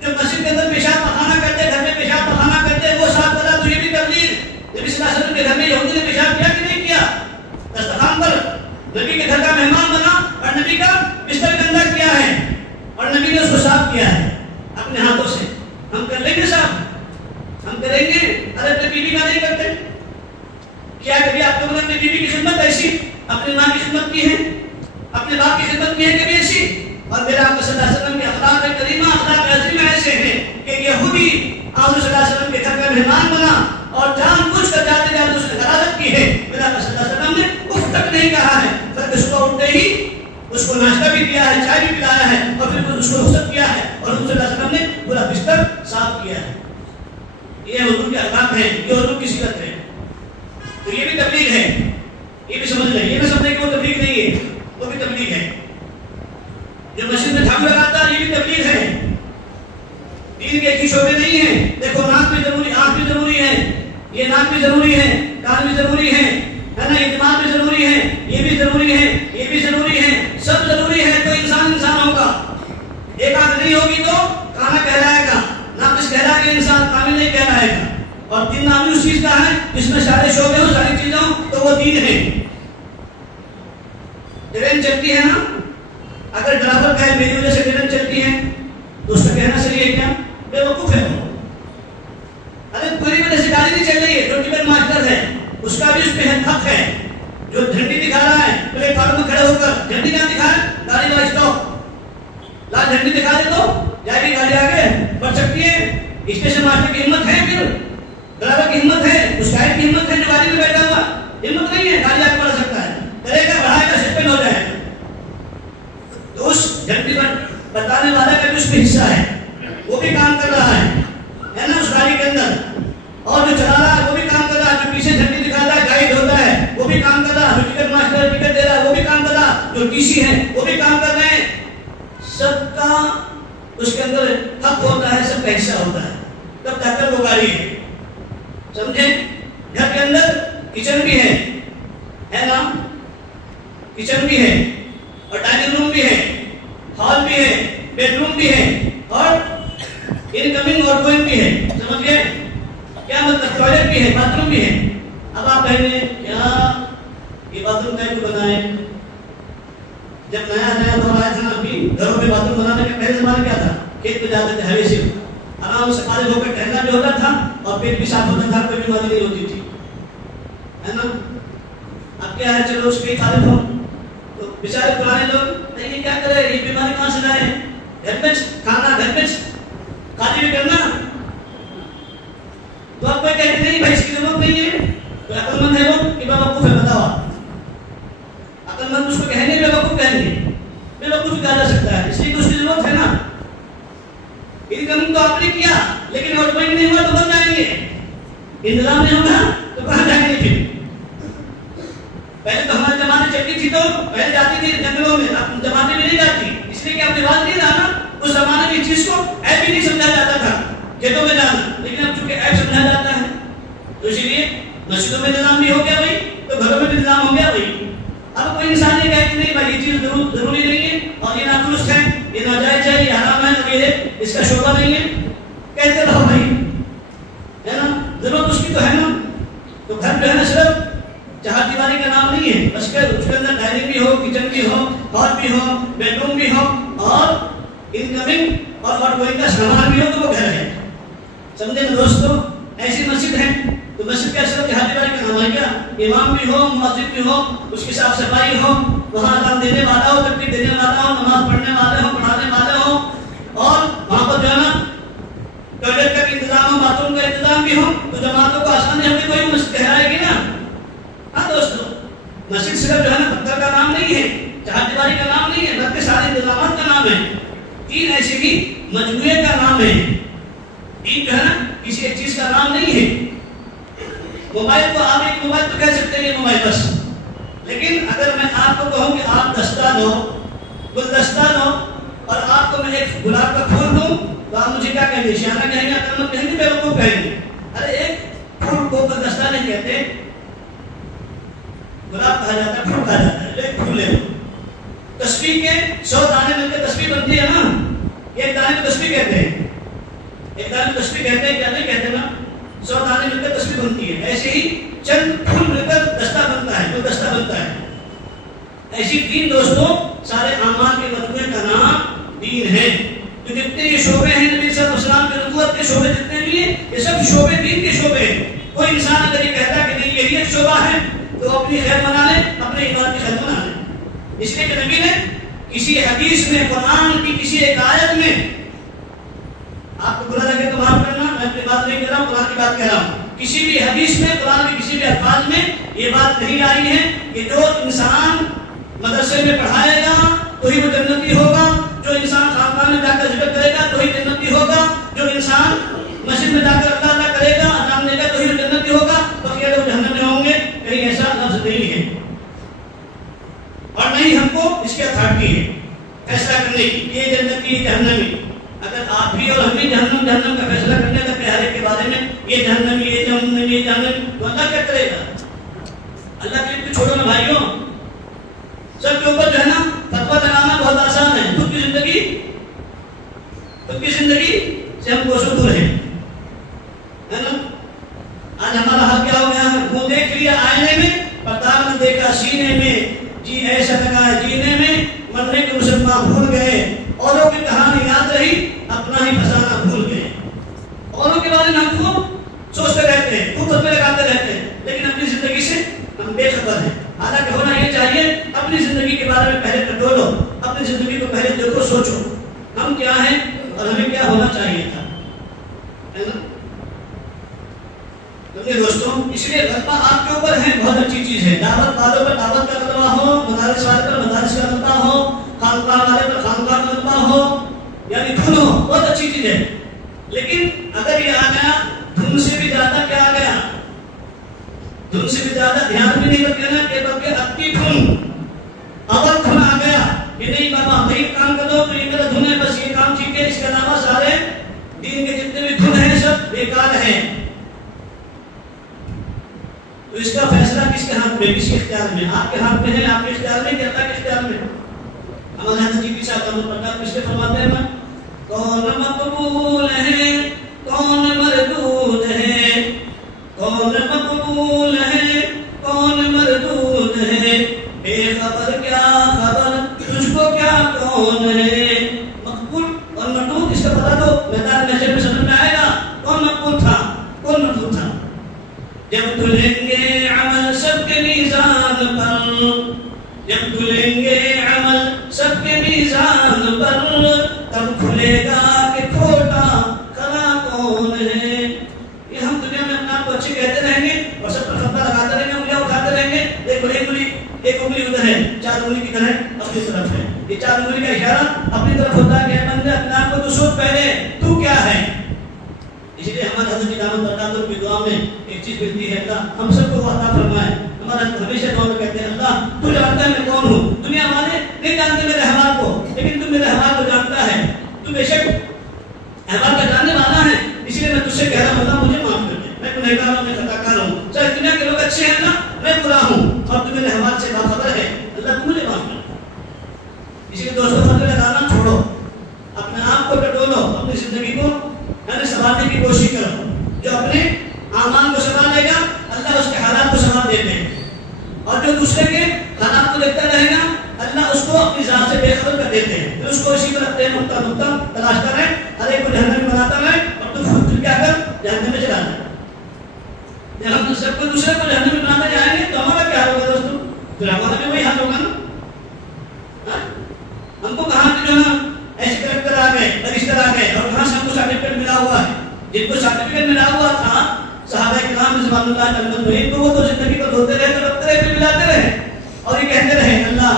جو مسجد کے اندر پیشاب پخانہ کرتے، گھر میں پیشاب پخانہ کرتے وہ صاف کر رہا تو یہ بھی تبلیغ۔ نبی صلی اللہ علیہ وسلم کے گھر میں یہودی نے پیشاب کیا کہ نہیں کیا؟ دسترخوان پر نبی کے گھر کا مہمان بنا اور نبی کا بستر گندا کیا ہے اور نبی نے اس کو صاف کیا ہے اپنے ہاتھوں سے۔ ہم کر لیں گے صاف؟ ہم کریں گے؟ ارے اپنے بیوی کا نہیں کرتے کیا؟ کبھی آپ لوگوں نے اپنی بیوی کی خدمت ایسی، اپنی ماں کی خدمت کی ہے، اپنے باپ کی خدمت کی ہے کبھی ایسی؟ اور میرا آپ صلی اللہ علیہ وسلم کے اخلاق کریمہ، اخلاق عظیمہ ایسے ہیں کہ یہودی آپ صلی اللہ علیہ وسلم کے گھر کا مہمان بنا اور جان بوجھ کر جاتے جاتے اس نے غلاظت کی ہے، میرا آپ صلی اللہ علیہ وسلم نے اف تک نہیں کہا ہے، بلکہ صبح اٹھتے ہی اس کو ناشتہ بھی دیا ہے، چائے بھی پلایا ہے اور پھر اس کو رخصت کیا ہے اور صلی اللہ علیہ وسلم نے پورا بستر صاف کیا ہے۔ یہ حضور کے اخلاق ہیں، یہ حضور کی سیرت ہے۔ تو یہ بھی تبلیغ ہے، یہ بھی سمجھ لیں، یہ نہ سمجھیں کہ وہ تبلیغ نہیں ہے، وہ بھی تبلیغ ہے۔ جو مسجد میں جھاڑو لگاتا ہے یہ بھی تبلیغ ہے. دین کے ایک ہی شعبے نہیں ہیں. دیکھو ناک بھی ضروری, آنکھ بھی ضروری ہے, یہ ناک بھی ضروری ہے, کان بھی ضروری ہے نا, اعتماد بھی ضروری ہے, یہ بھی ضروری ہے, یہ بھی ضروری ہے, سب ضروری ہے. تو انسان ہوگا. ایک آنکھ نہیں ہوگی تو کانا کہلائے گا, ناقص کہلائے گا, انسان کامل نہیں کہلائے گا. اور دین نامی اس چیز کا ہے جس میں سارے شعبے ہوں, ساری چیزیں ہوں, تو وہ دین ہے. ٹرین چلتی ہے نا, اگر ڈرائیور کہے میری وجہ سے ٹرین چلتی ہے تو اس کا کہنا صحیح ہے کیا؟ بے وقوف ہے. ارے پوری وجہ سے گاڑی نہیں چل رہی ہے, جو ٹکٹ ماسٹر ہے اس کا بھی اس پہ حق ہے. جو جھنڈی دکھا رہا ہے پلے فارم میں کھڑے ہو کر جھنڈی نہ دکھائے, گاڑی کا اسٹاپ لا جھنڈی دکھا دے تو جائے گی گاڑی آگے بڑھ سکتی ہے. اسٹیشن ماسٹر کی ہمت ہے, پھر ڈرائیور کی ہمت ہے, اس گائیڈ کی ہمت ہے جو گاڑی میں بیٹھا ہوا, ہمت نہیں ہے, گاڑی آگے بڑھ سکتا ہے, کرے گا, بڑھائے گا, سسپینڈ ہو جائے گا. تو اس جھنڈی پر بتانے والا کا بھی اس میں حصہ ہے, وہ بھی کام کر رہا ہے نا اس گاڑی کے اندر. اور جو چلا رہا ہے وہ بھی کام کر رہا ہے, جو پیچھے جھنڈی دکھاتا ہے گائیڈ ہوتا ہے وہ بھی کام کر رہا ہے, جو ٹکٹ ماسٹر ٹکٹ دے رہا ہے وہ بھی کام کر رہا ہے, جو ٹی سی ہے وہ بھی کام کر رہے ہیں. سب کا اس کے اندر حق ہوتا ہے, سب کا حصہ ہوتا ہے, تب جا کر وہ گاڑی ہے. سمجھے؟ گھر کے اندر کچن بھی ہے نا, کچن بھی ہے, اور ڈائننگ روم بھی ہے, ہال بھی ہے, بیڈ روم بھی ہے, اور انکمنگ اور گوئنگ بھی ہے. سمجھ گئے کیا مطلب؟ ٹوائلٹ بھی ہے, باتھ روم بھی ہے. اب آپ کہیں گے کیا یہ باتھ روم کہیں کو بنائے؟ جب نیا دور آیا تھا نا, ابھی گھروں میں باتھ روم بنانے کا پہلے زمانے کیا تھا؟ کھیت پہ جاتے تھے, ہیوے سے آرام سے فارغ ہو کر ٹہلنا بھی ہوتا تھا اور پیٹ بھی صاف ہوتا تھا, کوئی بیماری نہیں ہوتی تھی, ہے نا. اب کیا ہے, چلو اس پہ فارغ ہو تو بیچارے پرانے لوگ یہ کیا کرے, یہ بیماری کہاں سے لائے؟ گھر میں کھانا, گھر میں خالی بھی کرنا. تو آپ کوئی کہتے نہیں بھائی اس کی ضرورت نہیں ہے. تو عقل مند ہے وہ کہ بے وقوف ہے؟ بتاؤ آپ, عقل مند اس کو کہیں گے بے وقوف کہیں گے؟ بے وقوف کہا جا سکتا ہے, اس لیے کہ اس کی ضرورت ہے نا. انکم تو آپ نے کیا لیکن آؤٹ گوئنگ نہیں ہوا تو بن جائیں گے. انتظام نہیں ہوگا تو کہاں جائیں گے پھر؟ پہلے تو ہماری جماعتیں چلتی تھی تو پہلے جاتی تھی جنگلوں میں, اب جماعتیں بھی نہیں جاتی, اس لیے کہ اب رواج نہیں رہا نا. اس زمانے میں اس چیز کو عیب بھی نہیں سمجھا جاتا تھا کھیتوں میں جانا, لیکن اب چونکہ عیب سمجھا جاتا ہے تو اسی لیے مسجدوں میں نظام بھی ہو گیا بھائی, تو گھروں میں بھی نظام ہو گیا بھائی. اب کوئی انسان یہ کہے کہ نہیں بھائی یہ چیز ضروری نہیں ہے اور یہ نادرست ہے, یہ ناجائز ہے, یہ حرام ہے, یہ اس کا شعبہ نہیں ہے, کہتے رہو بھائی, ہے نا. ضرورت اس کی تو ہے نا. تو گھر جو ہے نا صرف چہار دیواری کا نام نہیں ہے, بس کہ اس کے اندر ڈائننگ بھی ہو, کچن بھی ہو, ہال بھی ہو, بیڈ روم بھی ہو, اور انکمنگ اور آؤٹ گوئنگ کا سامان بھی ہو, تو وہ گھر ہے. سمجھے نا دوستو؟ ایسی مسجد ہے تو مسجد کا صرف چہار دیواری کا نام ہے کیا؟ امام بھی ہو, مؤذن بھی ہو, اس کی صاف صفائی ہو, وہاں اذان دینے والا ہو, تکبیر دینے والا ہو, نماز پڑھنے والے ہو, پڑھانے والے ہو, اور وہاں پر جو ہے نا ٹوائلٹ کا بھی انتظام ہو, باتھ روم کا انتظام بھی ہو, تو جماعتوں کو آسانی ہمیں کوئی مسجد کہلائے گی نا. ہاں دوستو, مسجد صرف جو ہے نا پتھر کا نام نہیں ہے, چہار دیواری کا نام نہیں ہے, بلکہ سارے انتظامات کا نام ہے. دین ایسے بھی مجموعے کا نام ہے. دین جو ہے نا کسی ایک چیز کا نام نہیں ہے. موبائل کو آپ ایک موبائل تو کہہ سکتے ہیں موبائل بس, لیکن اگر میں آپ کو کہوں کہ آپ دستہ دو, گلدستہ دو, اور آپ کو میں ایک گلاب کا پھول دوں تو آپ مجھے کیا کہیں گے؟ شیانہ کہیں گے, عقل مند کہیں گے, بے وقوف کہیں گے. ارے ایک پھول کو گلدستہ نہیں کہتے, گلاب کہا جاتا ہے, پھول کہا جاتا ہے. ایک پھول لے لو, تسبیح کے 100 دانے مل کے تسبیح بنتی ہے نا, ایک دانے کو تسبیح کہتے ہیں. ایک دانے کو تسبیح کہتے ہیں, کیا نہیں کہتے نا, 100 دانے مل کر تسبیح بنتی ہے. ایسے ہی چند پھول مل کر دستہ بنتا ہے, جو دستہ بنتا ہے. ایسی دین دوستوں سارے اعمال کے مجموعے کا نام دین ہے. تو جتنے یہ شعبے ہیں نبی صلی اللہ علیہ وسلم کے نبوت کے شعبے جتنے بھی ہیں, یہ سب شعبے دین کے شعبے ہیں. کوئی انسان اگر یہ کہتا ہے کہ نہیں یہی ایک شعبہ ہے تو اپنی خیر بنا لے, اپنے ایمان کی خیر بنا لے. اس لیے کہ نبی نے کسی حدیث میں, قرآن کی کسی ایک آیت میں, آپ کو برا لگے تو معاف کرنا, میں اپنی بات نہیں کر رہا ہوں, قرآن کی بات کر رہا ہوں, کسی بھی حدیث میں, قرآن کے کسی بھی الفاظ میں یہ بات نہیں آئی ہے کہ جو انسان مدرسے میں پڑھائے گا تو ہی وہ جنتی ہوگا, جو انسان خانقاہ میں جا کر ذکر کرے گا تو ہی جنتی ہوگا, جو انسان مسجد میں جا کر اللہ اللہ کرے گا, اذان دے گا تو ہی وہ جنتی ہوگا, بقیہ لوگ جہنم میں ہوں گے. کہیں ایسا لفظ نہیں ہے, اور نہیں ہم کو اس کی اتھارٹی ہے فیصلہ کرنے کی. اگر آپ بھی اور ہم بھی جہنم کا فیصلہ کرنے لگے ہر ایک کے بارے میں، یہ جہنم یہ جہنم یہ جہنم، تو اللہ کیا کرے گا؟ اللہ کے لیے چھوڑو نا بھائیوں، سب کے اوپر جو ہے نا فتوا لگانا بہت آسان ہے، خود کی زندگی سے ہم کوسوں دور ہیں، ہے نا؟ آج ہمارا حال کیا ہو گیا ہے؟ وہ دیکھ لیا آئینے میں، پتال نہ دیکھا سینے میں، جی ایسا لگا ہے جینے میں، مرنے کے مسلمان بھول گئے، اوروں کی کہانی یاد رہی، اپنا ہی فسانہ بھول گئے۔ اوروں کے بارے میں ہم خوب سوچتے رہتے ہیں، خوب فتوے لگاتے رہتے ہیں، لیکن اپنی زندگی سے ہم بے خبر ہیں۔ حالانکہ ہونا یہ چاہیے اپنی زندگی کے بارے میں پہلے ٹٹولو، اپنی زندگی کو پہلے دیکھو، سوچو ہم کیا ہیں اور ہمیں کیا ہونا چاہیے تھا، ہے نا؟ دوستوں اس لیے غلبہ آپ کے اوپر ہے، بہت اچھی چیز ہے۔ دعوت والوں پر دعوت کا غلبہ ہو، مدارس والے پر مدارس کا غلبہ ہو، خانقاہ والے پر خانقاہ کا غلبہ ہو، یعنی دھن ہو، بہت اچھی چیز ہے۔ لیکن اگر یہ آ گیا دھن سے بھی زیادہ کیا آ گیا، دھن سے بھی زیادہ دھیان بھی نہیں رکھنا کہ بلکہ اتی دھن، اول دھن آ گیا کہ نہیں بابا وہی کام کر دو تو یہ میرا دھن ہے، بس یہ کام ٹھیک ہے، اس کے علاوہ سارے دین کے جتنے بھی دھن ہیں سب بیکار ہیں۔ تو اس کا فیصلہ کس کے ہاتھ میں؟ کس کے اختیار میں؟ آپ کے ہاتھ میں ہے، آپ کے اختیار میں کہ اللہ کے اختیار میں؟ ہمارے حضرت جی کی ساتھ ہم پڑھا اس لیے فرماتے ہیں کون مقبول ہے کون مردود ہے، کون مقبول ہے کون مردود ہے، بے خبر کیا خبر تجھ کو کیا کون ہے۔ مقبول اور مردود اس کا بتا دو، میدان محشر میں سمجھ میں آئے گا کون مقبول تھا کون مردود تھا۔ جب دھلیں گے عمل سب کے میزان پر، جب دھلیں گے عمل سب کے میزان پر، تب کھلے گا کہ کھوٹا کھرا کون ہے۔ یہ ہم دنیا میں اپنا کو اچھے کہتے رہیں گے اور سب پر فتوا لگاتے رہیں گے، انگلیاں اٹھاتے رہیں گے، دیکھو ایک انگلی ادھر ہے، چار انگلی کدھر ہے؟ اپنی طرف ہے۔ یہ چار انگلی کا اشارہ اپنی طرف ہوتا ہے کہ بندے اپنے آپ کو تو سوچ پہلے تو کیا ہے۔ اس لیے ہمارے حضرت دامت برکاتہ کی دعا میں ایک چیز ملتی ہے، اللہ ہم سب کو عطا فرمائے۔ ہمارا ہمیشہ دعا میں کہتے ہیں اللہ تو جانتا ہے میں کون ہوں، دنیا والے نہیں جانتے میرے احوال کو، لیکن تو میرے احوال کو جانتا ہے، تو بے شک احوال کا جاننے والا ہے، اس لیے میں تجھ سے کہہ رہا ہوں اللہ مجھے معاف کر دے، میں گنہگار ہوں، میں خطا کار ہوں، چاہے دنیا کے لوگ اچھے ہیں اللہ میں برا ہوں، اور تو میرے احوال سے باخبر ہے، اللہ تو مجھے معاف کر دے۔ اس لیے دوستوں فتوے لگانا چھوڑو، اپنے آپ کو ٹٹولو، اپنی زندگی کو سنبھالنے کی کوشش کرو۔ جو اپنے اعمال کو سنبھالے گا اللہ اس کے حالات کو سنبھال دیتے ہیں، اور جو دوسرے کے حالات کو دیکھتا رہے گا اللہ اس کو اپنی ذات سے بے خبر کر دیتے ہیں، پھر اس کو اسی پر رکھتے ہیں، نقطہ تلاشتا رہے، ہر ایک کو جہنم میں بناتا رہے، اور تو خود کیا کر جہنم میں چلا جائے۔ جب ہم سب کو دوسرے کو جہنم میں بناتے جائیں گے تو ہمارا کیا ہوگا دوستوں؟ پھر ہمارا بھی وہی حال ہوگا نا۔ ہم کو کہاں جو ہے ایسے کریکٹر آ گئے، رشتہ آ گئے، اور کہاں سے ہم کو سرٹیفکیٹ ملا ہوا ہے، جن کو سرٹیفکیٹ ملا ہوا تھا صحابہ کرام رضوان اللہ علیہم تو وہ تو زندگی کو دھوتے رہے، رکھتے رہے، پھر ملاتے رہے اور یہ کہتے رہے اللہ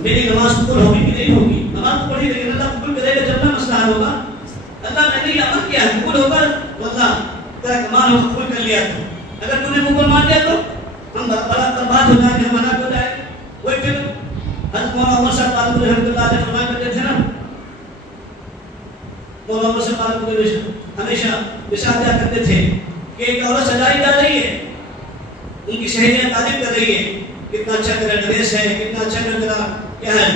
میری نماز قبول ہوگی کہ نہیں ہوگی، نماز پڑھی لیکن اللہ قبول کرے گا جب نہ مسئلہ حل ہوگا، اللہ میں نے یہ عمل کیا قبول ہوگا تو اللہ تیرا کمال ہو قبول کر لیا، تو اگر تم نے قبول مان لیا تو ہم بڑا برباد ہو جائیں گے، ہم ہلاک ہو جائیں گے۔ وہی پھر حضرت مولانا عمر صاحب رحمۃ اللہ علیہ فرمایا کرتے تھے نا، مولانا عمر صاحب ہمیشہ مثال دیا کرتے تھے کہ ایک عورت سجائی جا رہی ہے، ان کی سہیلیاں تعریف کر رہی ہے، کتنا اچھا تیرا ڈریس ہے، کتنا اچھا تیرا کیا ہے،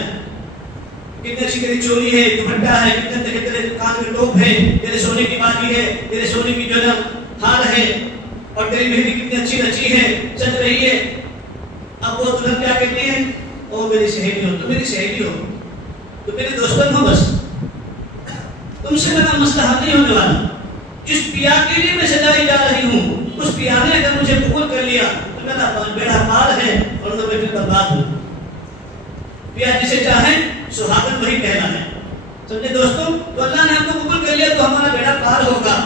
کتنی اچھی تیری چولی ہے، دوپٹہ ہے، کتنے تیرے کان میں ٹوپ ہے، تیرے سونے کی بالی ہے، تیرے سونے کی جو ہے ہار ہے، اور تیری مہندی کتنی اچھی نچی ہے، سج رہی ہے۔ اب وہ دلہن کیا کہتی ہے، او میری سہیلی ہو، تو میری سہیلی ہو، تو میرے دوستوں ہو، بس تم سے میرا مسئلہ حل نہیں ہونے والا، جس پیا کے لیے میں سجائی جا رہی ہوں اس پیا نے اگر مجھے قبول کر لیا تو میرا بیڑا پار ہے اور میں پھر برباد ہوں۔ پیا جسے چاہیں سہاگن وہی کہنا ہے، سمجھے دوستوں؟ تو اللہ نے ہم کو قبول کر لیا تو ہمارا بیڑا پار ہوگا۔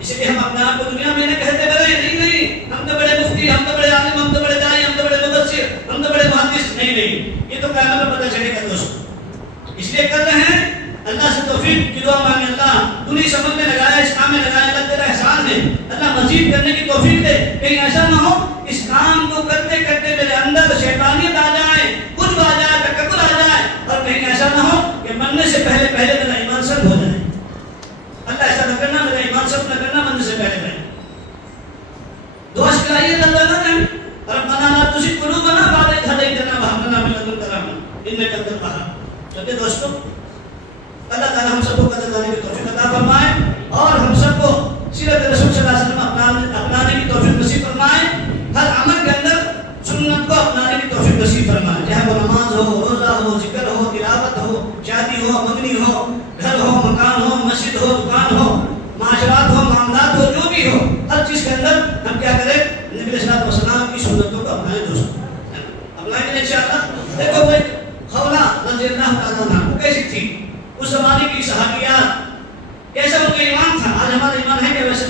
اس لیے ہم اپنے آپ کو دنیا میں نہ کہتے رہے نہیں ہم تو بڑے مفتی، ہم تو بڑے عالم، ہم تو بڑے داعی، ہم تو بڑے مبشر، ہم تو بڑے محدث، نہیں یہ تو قیامت میں پتہ چلے گا دوستوں۔ اس لیے کر رہے ہیں اللہ سے توفیق کی دعا مانگے، اللہ تو نہیں سمجھ میں لگایا، اس کام میں لگایا، اللہ تیرا احسان ہے، اللہ مزید کرنے کی توفیق دے، کہیں ایسا نہ ہو اس کام کو کرتے کرتے میرے اندر شیطانیت آ جائے، کچھ آ جائے، تکبر آ جائے، اور کہیں ایسا نہ ہو کہ مرنے سے پہلے میرا ایمان سب ہو جائے، سب نہ کرنا بندے سے پہلے پہلے دعا کرائیے اللہ تعالیٰ نے ربنا لا تزغ قلوبنا بعد إذ هديتنا وهب لنا من لدنك رحمة إنك أنت الوهاب. چلتے دوستو اللہ تعالیٰ ہم سب کو قدر دانے کی توفیق عطا فرمائے اور ہم سب کو سیرت رسول صلی اللہ علیہ وسلم اپنانے کی توفیق نصیب فرمائے. ہر عمل کے اندر سنت کو اپنانے کی توفیق نصیب فرمائے، چاہے وہ نماز ہو، روزہ ہو، ذکر ہو، تلاوت ہو، شادی ہو، مدنی ہو، گھر ہو، مکان ہو، مسجد ہو، دکان ہو، معاشرات ہو، معاملات ہو، جو بھی ہو، ہر چیز کے اندر ہم کیا کریں؟ نبی صلی اللہ علیہ وسلم کی سنتوں کو اپنائیں. دوستوں اپنائیں گے انشاءاللہ. دیکھو بھائی خولا رضی اللہ تعالیٰ عنہ کیسی تھی اس زمانے کی صحابیات، کیسا ان کا ایمان تھا. آج ہمارا ایمان ہے کہ ویسے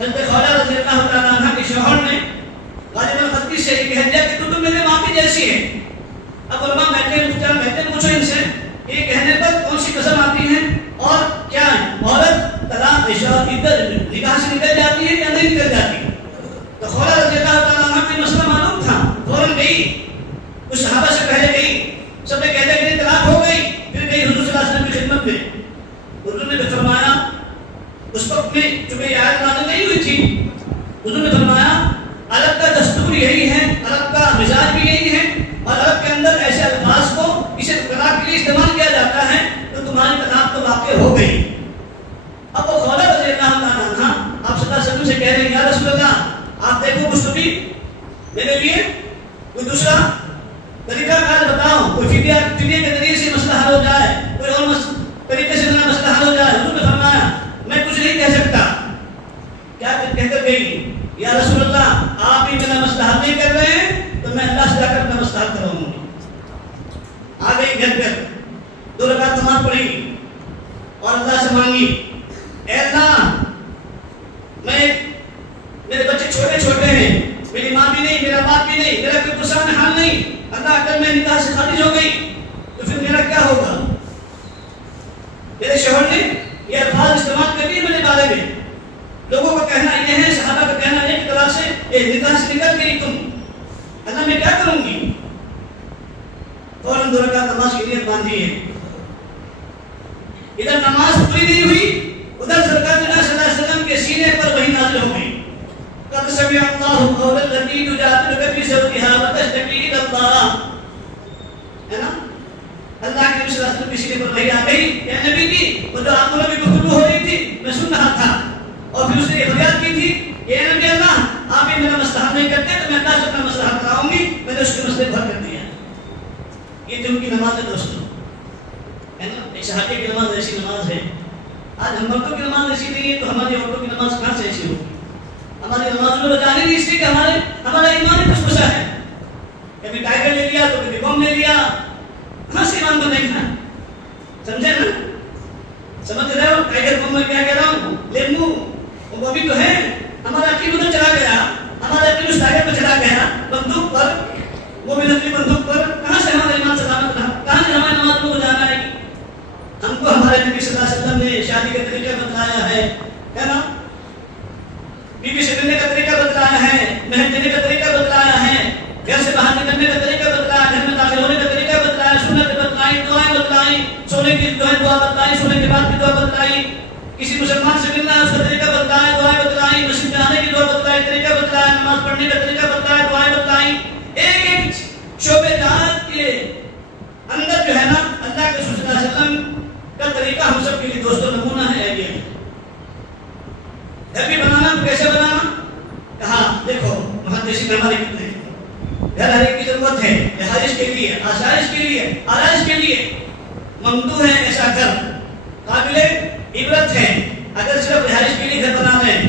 حضرت خولا رضی اللہ تعالیٰ عنہ کے شوہر نے غالب القدری سے یہ کہہ دیا کہ تو میرے ماں کی جیسی ہے. اب علماء کہتے ہیں پوچھو ان سے یہ کہنے پر کون سی قسم آتی ہے اور کیا ہے؟ عورت طلاق نکاح سے نکل جاتی ہے یا نہیں نکل جاتی؟ تو خولا رضی اللہ تعالیٰ عنہ کو مسئلہ معلوم تھا، فوراً گئی کچھ صحابہ سے پہلے گئی، سب نے کہتے کہ طلاق ہو گئی، پھر گئی حضور صلی اللہ علیہ وسلم کی خدمت میں. حضور نے فرمایا اس وقت میں چونکہ یہ آیت نازل نہیں ہوئی تھی، حضور نے فرمایا عرب کا دستور یہی ہے، عرب کا مزاج بھی یہی ہے، اور عرب کے اندر ایسے الفاظ کو اسے طلاق کے لیے استعمال کیا جاتا ہے تو تمہاری طلاق تو واقع ہو گئی. اب وہ خولا رضی اللہ تعالیٰ عنہ آپ صلی اللہ علیہ وسلم سے کہہ رہے ہیں یا رسول اللہ آپ دیکھو کچھ تو بھی میرے لیے کوئی دوسرا طریقہ کار بتاؤ، کوئی فدیہ کے ذریعے سے مسئلہ حل ہو جائے، کوئی اور طریقے سے میرا مسئلہ حل ہو جائے. حضور نے فرمایا میں کچھ نہیں کہہ سکتا. کیا کہہ کر گئی یا رسول اللہ آپ ہی میرا مسئلہ حل نہیں کر رہے ہیں تو میں اللہ سے جا کر اپنا مسئلہ حل کراؤں گی. آ گئی گھر پر 2 رکعت نماز پڑھی اور اللہ سے مانگی اے اللہ میرے بچے چھوٹے چھوٹے ہیں، میری ماں بھی نہیں، میرا باپ بھی نہیں، میرا کوئی پرسان حال نہیں، اللہ اگر میں نکاح سے خارج ہو گئی تو پھر میرا کیا ہوگا؟ میرے شوہر نے یہ الفاظ استعمال کر لیے میرے بارے میں. لوگوں کا کہنا یہ ہے، صحابہ کا کہنا ہے کہ طلاق سے نکاح سے نکل گئی تم، اللہ میں کیا کروں گی؟ فوراً 2 رکعت نماز کی نیت باندھی ہے. ادھر نماز پوری نہیں ہوئی، ادھر سرکار صلی اللہ علیہ وسلم کے سینے پر وحی نازل ہو گئی. قد سمع الله قول التي تجادلك في زوجها وتشتكي الى الله. ہے نا؟ اللہ کے نبی صلی اللہ علیہ وسلم کے سینے پر وحی آ گئی کہ نبی کی وہ جو آپ لوگوں کی گفتگو ہو رہی تھی میں سن رہا تھا، اور پھر اس نے یہ فریاد کی تھی کہ اے نبی اللہ آپ یہ میرا مسئلہ حل نہیں کرتے تو میں اللہ سے اپنا مسئلہ حل کراؤں گی. میں نے اس کے مسئلے بھر کر دیا. یہ جو ان کی نماز ہے دوستوں ہے نا، ایک صحابی کی نماز ایسی نماز ہے. آج ہم مردوں کی نماز ایسی نہیں ہے تو ہماری عورتوں کی نماز کہاں سے ایسی ہوگی؟ ہماری نماز میں جانے نہیں اس لیے کہ ہمارا ایمان خوش خوشا ہے. کبھی ٹائگر لے لیا تو کبھی بم لے لیا، کہاں سے ایمان بنے گا؟ سمجھے نا؟ سمجھ رہے ہو ٹائگر بم میں کیا کہہ رہا ہوں؟ لیمو وہ بھی تو ہے. ہمارا عقیل ادھر چلا گیا، ہمارا عقیل اس ٹائگر پہ چلا گیا، بندوق پر، وہ بھی نقلی بندوق پر. کہاں سے ہمارا ایمان سلامت رہا؟ کہاں سے ہماری نماز کو جانا ہے؟ ہم کو ہمارے نبی صلی اللہ علیہ وسلم نے شادی کا طریقہ بتلایا ہے نا، بیوی سے ملنے کا طریقہ بتلایا ہے، مہر دینے کا طریقہ بتلایا ہے، گھر سے باہر نکلنے کا طریقہ بتلایا، گھر میں داخل ہونے کا طریقہ بتلایا، سنت بتلائی، دعائیں بتلائی، سونے کی دعا بتلائی، سونے کے بعد کی دعا بتلائی، کسی مسلمان سے ملنا ہے اس کا طریقہ بتلایا، دعائیں بتلائی، مسجد میں آنے کی دعا بتلائی، طریقہ بتلایا، نماز پڑھنے کا طریقہ بتلایا، دعائیں بتلائی. ایک ایک شعبے جات کے اندر جو ہے نا اللہ کے صلی اللہ علیہ وسلم کا طریقہ ہم سب کے لیے دوستوں نمونہ ہے. گھر بھی بنانا تو کیسے بنانا؟ کہا دیکھو محدثین ہمارے کتنے ہیں، گھر ہر ایک کی ضرورت ہے، رہائش کے لیے، آسائش کے لیے، آرائش کے لیے. ممدوح ہے ایسا گھر، قابل عبرت ہے. اگر صرف رہائش کے لیے گھر بنا لیں،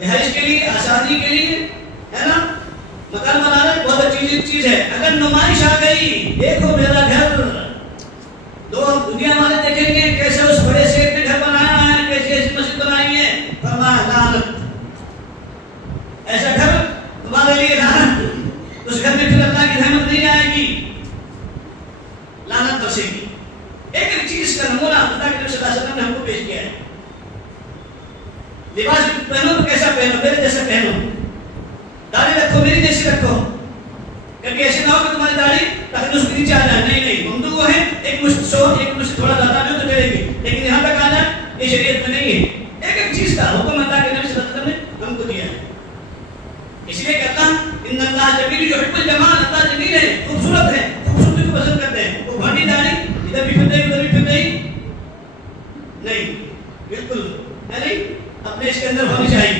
رہائش کے لیے، آسانی کے لیے ہے نا، مکان بنانا بہت اچھی چیز ہے. اگر نمائش آ گئی دیکھو میرا گھر، دنیا والے دیکھیں گے کیسے اس بڑے شیخ نے گھر بنایا ہے، کیسے ایسی مسجد بنائی ہے. فرمایا لعنت، ایسا گھر تمہارے لیے لعنت، اس گھر میں پھر اللہ کی رحمت نہیں آئے گی، لعنت برسے گی. ایک ایک چیز کا نمونہ اللہ کے نبی صلی اللہ علیہ وسلم نے ہم کو پیش کیا ہے. لباس پہنو تو کیسا پہنو؟ میرے جیسا پہنو. داڑھی رکھو میری جیسی رکھو، کبھی ایسے نہ ہو کہ تمہاری داڑھی تاکہ اس کے نیچے آ جائے. نہیں، ممدوح وہ ہے ایک مشت سو، ایک مشت تھوڑا زیادہ بھی تو چلے گی، لیکن یہاں تک آ جائے یہ شریعت میں نہیں ہے. ایک ایک ایک چیز کا حکم اللہ کے نبی صلی اللہ علیہ وسلم نے ہم کو دیا ہے. اس لیے کہ اللہ ان اللہ جمیل یحب الجمال، اللہ جمیل ہے، خوبصورت ہے، خوبصورتی کو پسند کرتے ہیں. وہ بھاٹی داری ادھر بھی پھرتے ادھر بھی پھرتے نہیں، بالکل ہے نہیں. اپنے اس کے اندر ہونی چاہیے،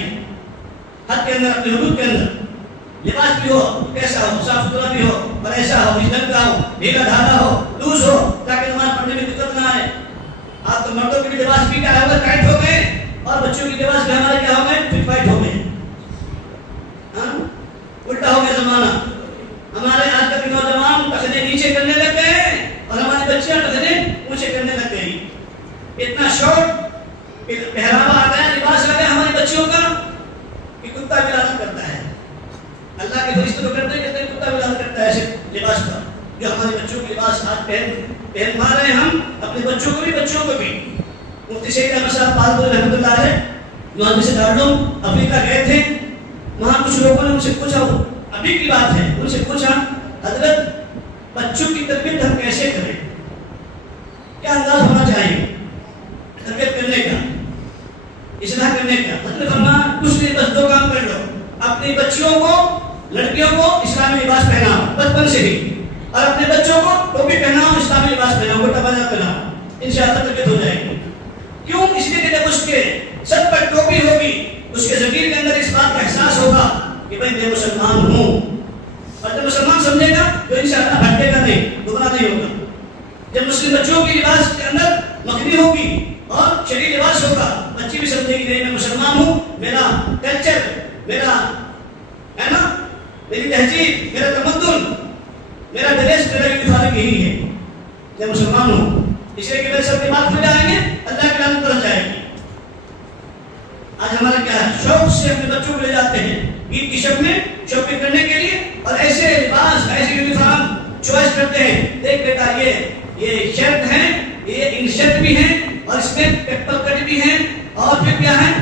حد کے اندر، اپنے حدود کے اندر. لباس بھی ہو کیسا ہو، صاف ستھرا بھی ہو اور ایسا ہو اس ڈھنگ کا ہو، ڈھیلا ڈھالا ہو، لوز ہو، تاکہ نماز پڑھنے میں دقت نہ آئے. آپ تو مردوں کے بھی لباس بھی کیا ہے ٹائٹ ہو گئے اور بچوں کے لباس بھی ہمارے کیا ہو گئے فٹ فائٹ ہو گئے. الٹا ہو گیا زمانہ. ہمارے آج کل کے نوجوان ٹخنے نیچے کرنے لگ گئے اور ہماری بچیاں ٹخنے اونچے کرنے لگ گئی. اتنا شارٹ پہراوا آ گیا، لباس آ گیا ہماری بچیوں کا کہ کتا بھی لعنت کرتا ہے. اللہ کے فرشتے تو کرتے ہیں، کتا بھی لعنت کرتا ہے ایسے لباس پر جو ہمارے بچوں کے لباس آج پہنوا رہے ہیں ہم اپنے بچوں کو بھی بچوں کو بھی. مفتی سید احمد صاحب پالپور رحمۃ اللہ علیہ جو سے دارالعلوم افریقہ گئے تھے، وہاں کچھ لوگوں نے ان سے پوچھا، ابھی کی بات ہے، ان سے پوچھا حضرت بچوں کی تربیت ہم کیسے کریں، کیا انداز ہونا چاہیے تربیت کرنے کا، اصلاح کرنے کا. حضرت فرمایا کچھ نہیں، بس دو کام کر لو. اپنی بچیوں کو، لڑکیوں کو اسلامی لباس پہناؤ بچپن سے ہی، اور اپنے بچوں کو ٹوپی پہناؤ، اسلامی لباس پہناؤ، گوٹا بازار پہناؤ، انشاءاللہ تربیت ہو جائے گی. کیوں؟ اس لیے کہ جب اس کے سر پر ٹوپی ہوگی، اس کے ضمیر کے اندر اس بات کا احساس ہوگا کہ بھائی میں مسلمان ہوں، اور جب مسلمان سمجھے گا تو انشاءاللہ بھٹکے گا نہیں، گمراہ نہیں ہوگا. جب مسلم بچوں کی لباس کے اندر مخنی ہوگی اور شرعی لباس ہوگا، بچی بھی سمجھے گی نہیں میں مسلمان ہوں، میرا کلچر، میرا ہے نا، میری تہذیب، میرا تمدن، میرا ڈریس، میرا یونیفارم یہی ہے، میں مسلمان ہوں. اس لیے کہ میرے سب کے بات ہو جائیں گے، اللہ کی لعنت پڑ جائے گی. آج ہمارا کیا ہے، شوق سے اپنے بچوں کو لے جاتے ہیں عید کی شب میں شاپنگ کرنے کے لیے، اور ایسے لباس، ایسے یونیفارم چوائس کرتے ہیں. دیکھ بیٹا یہ شرٹ ہے، یہ ان شرٹ بھی ہیں، اور اس میں پیپر کٹ بھی ہیں، اور پھر کیا ہے،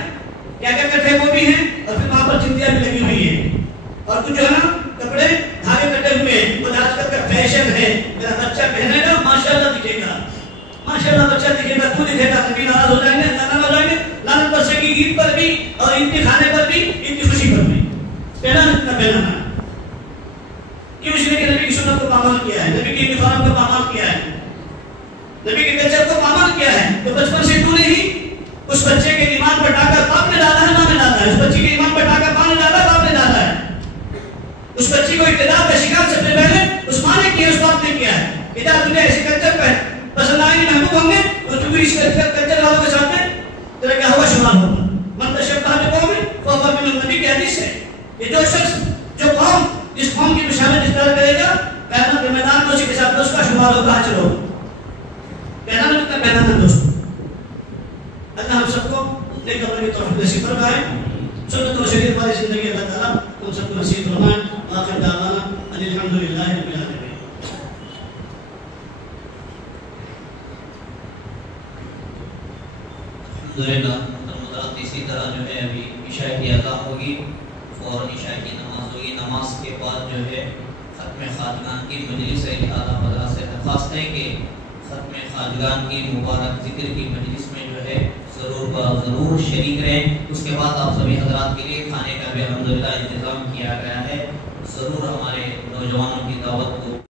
کیا کیا کٹ ہے وہ بھی ہیں، اور پھر وہاں پر چندیاں بھی لگی ہوئی ہیں، اور کچھ جو ہے نا کپڑے دھاگے کٹے ہوئے ہیں. وہ آج کل کا فیشن ہے. میرا بچہ پہنے گا ماشاءاللہ دکھے گا، ماشاءاللہ بچہ دکھے گا، تو دکھے گا، نبی ناراض ہو جائیں گے، ناراض ہو جائیں گے. لعنت برسے گی عید پر بھی اور عید کے کھانے پر بھی، عید کی خوشی پر بھی. پہنا ہے کیوں؟ اس لیے کہ نبی کی سنت کو پامال کیا ہے، نبی کی یونیفارم کو پامال کیا ہے، نبی کے کلچر کو پامال کیا ہے. تو بچپن سے تو نہیں اس بچے کے ایمان پر ڈاکہ باپ نے ڈالا ہے، ماں نے ڈالا ہے. اس بچے کے ایمان پر ڈاکہ ماں نے ڈالا ہے، باپ نے ڈالا ہے. اس بچی کو ابتدا کا شکار سب سے پہلے اس ماں نے کیا، اس باپ نے کیا ہے. ادھر تجھے ایسے کلچر پسند آئیں گے، محبوب ہوں گے، اور تو بھی اس کلچر والوں کے ساتھ میں تیرا کیا ہوا، شمار ہوگا. من تشبہ بقوم فهو من. نبی کی حدیث ہے کہ جو شخص، جو قوم جس قوم کی مشابہت اختیار کرے گا، قیامت کے میدان میں اسی کے ساتھ اس کا شمار ہوگا. چلو کہنا نہیں کا کہنا ہے دوستو. اللہ ہم سب کو نیک عمل کی توفیق نصیب فرمائے. سنت و شریعت والی زندگی اللہ تعالیٰ ہم سب کو نصیب فرمائے. آخر دعوانا ان الحمدللہ رب العالمین. الحمدللہ. اسی طرح جو ہے ابھی عشاء کی اذان ہوگی، فوراً عشاء کی نماز ہوگی. نماز کے بعد جو ہے ختم خواجگان کی مجلس ہے. لہٰذا حضرات سے درخواست ہے کہ ختم خواجگان کی مبارک ذکر کی مجلس میں جو ہے ضرور شریک رہیں. اس کے بعد آپ سبھی حضرات کے لیے کھانے کا بھی الحمدللہ انتظام کیا گیا ہے. ضرور ہمارے نوجوانوں کی دعوت کو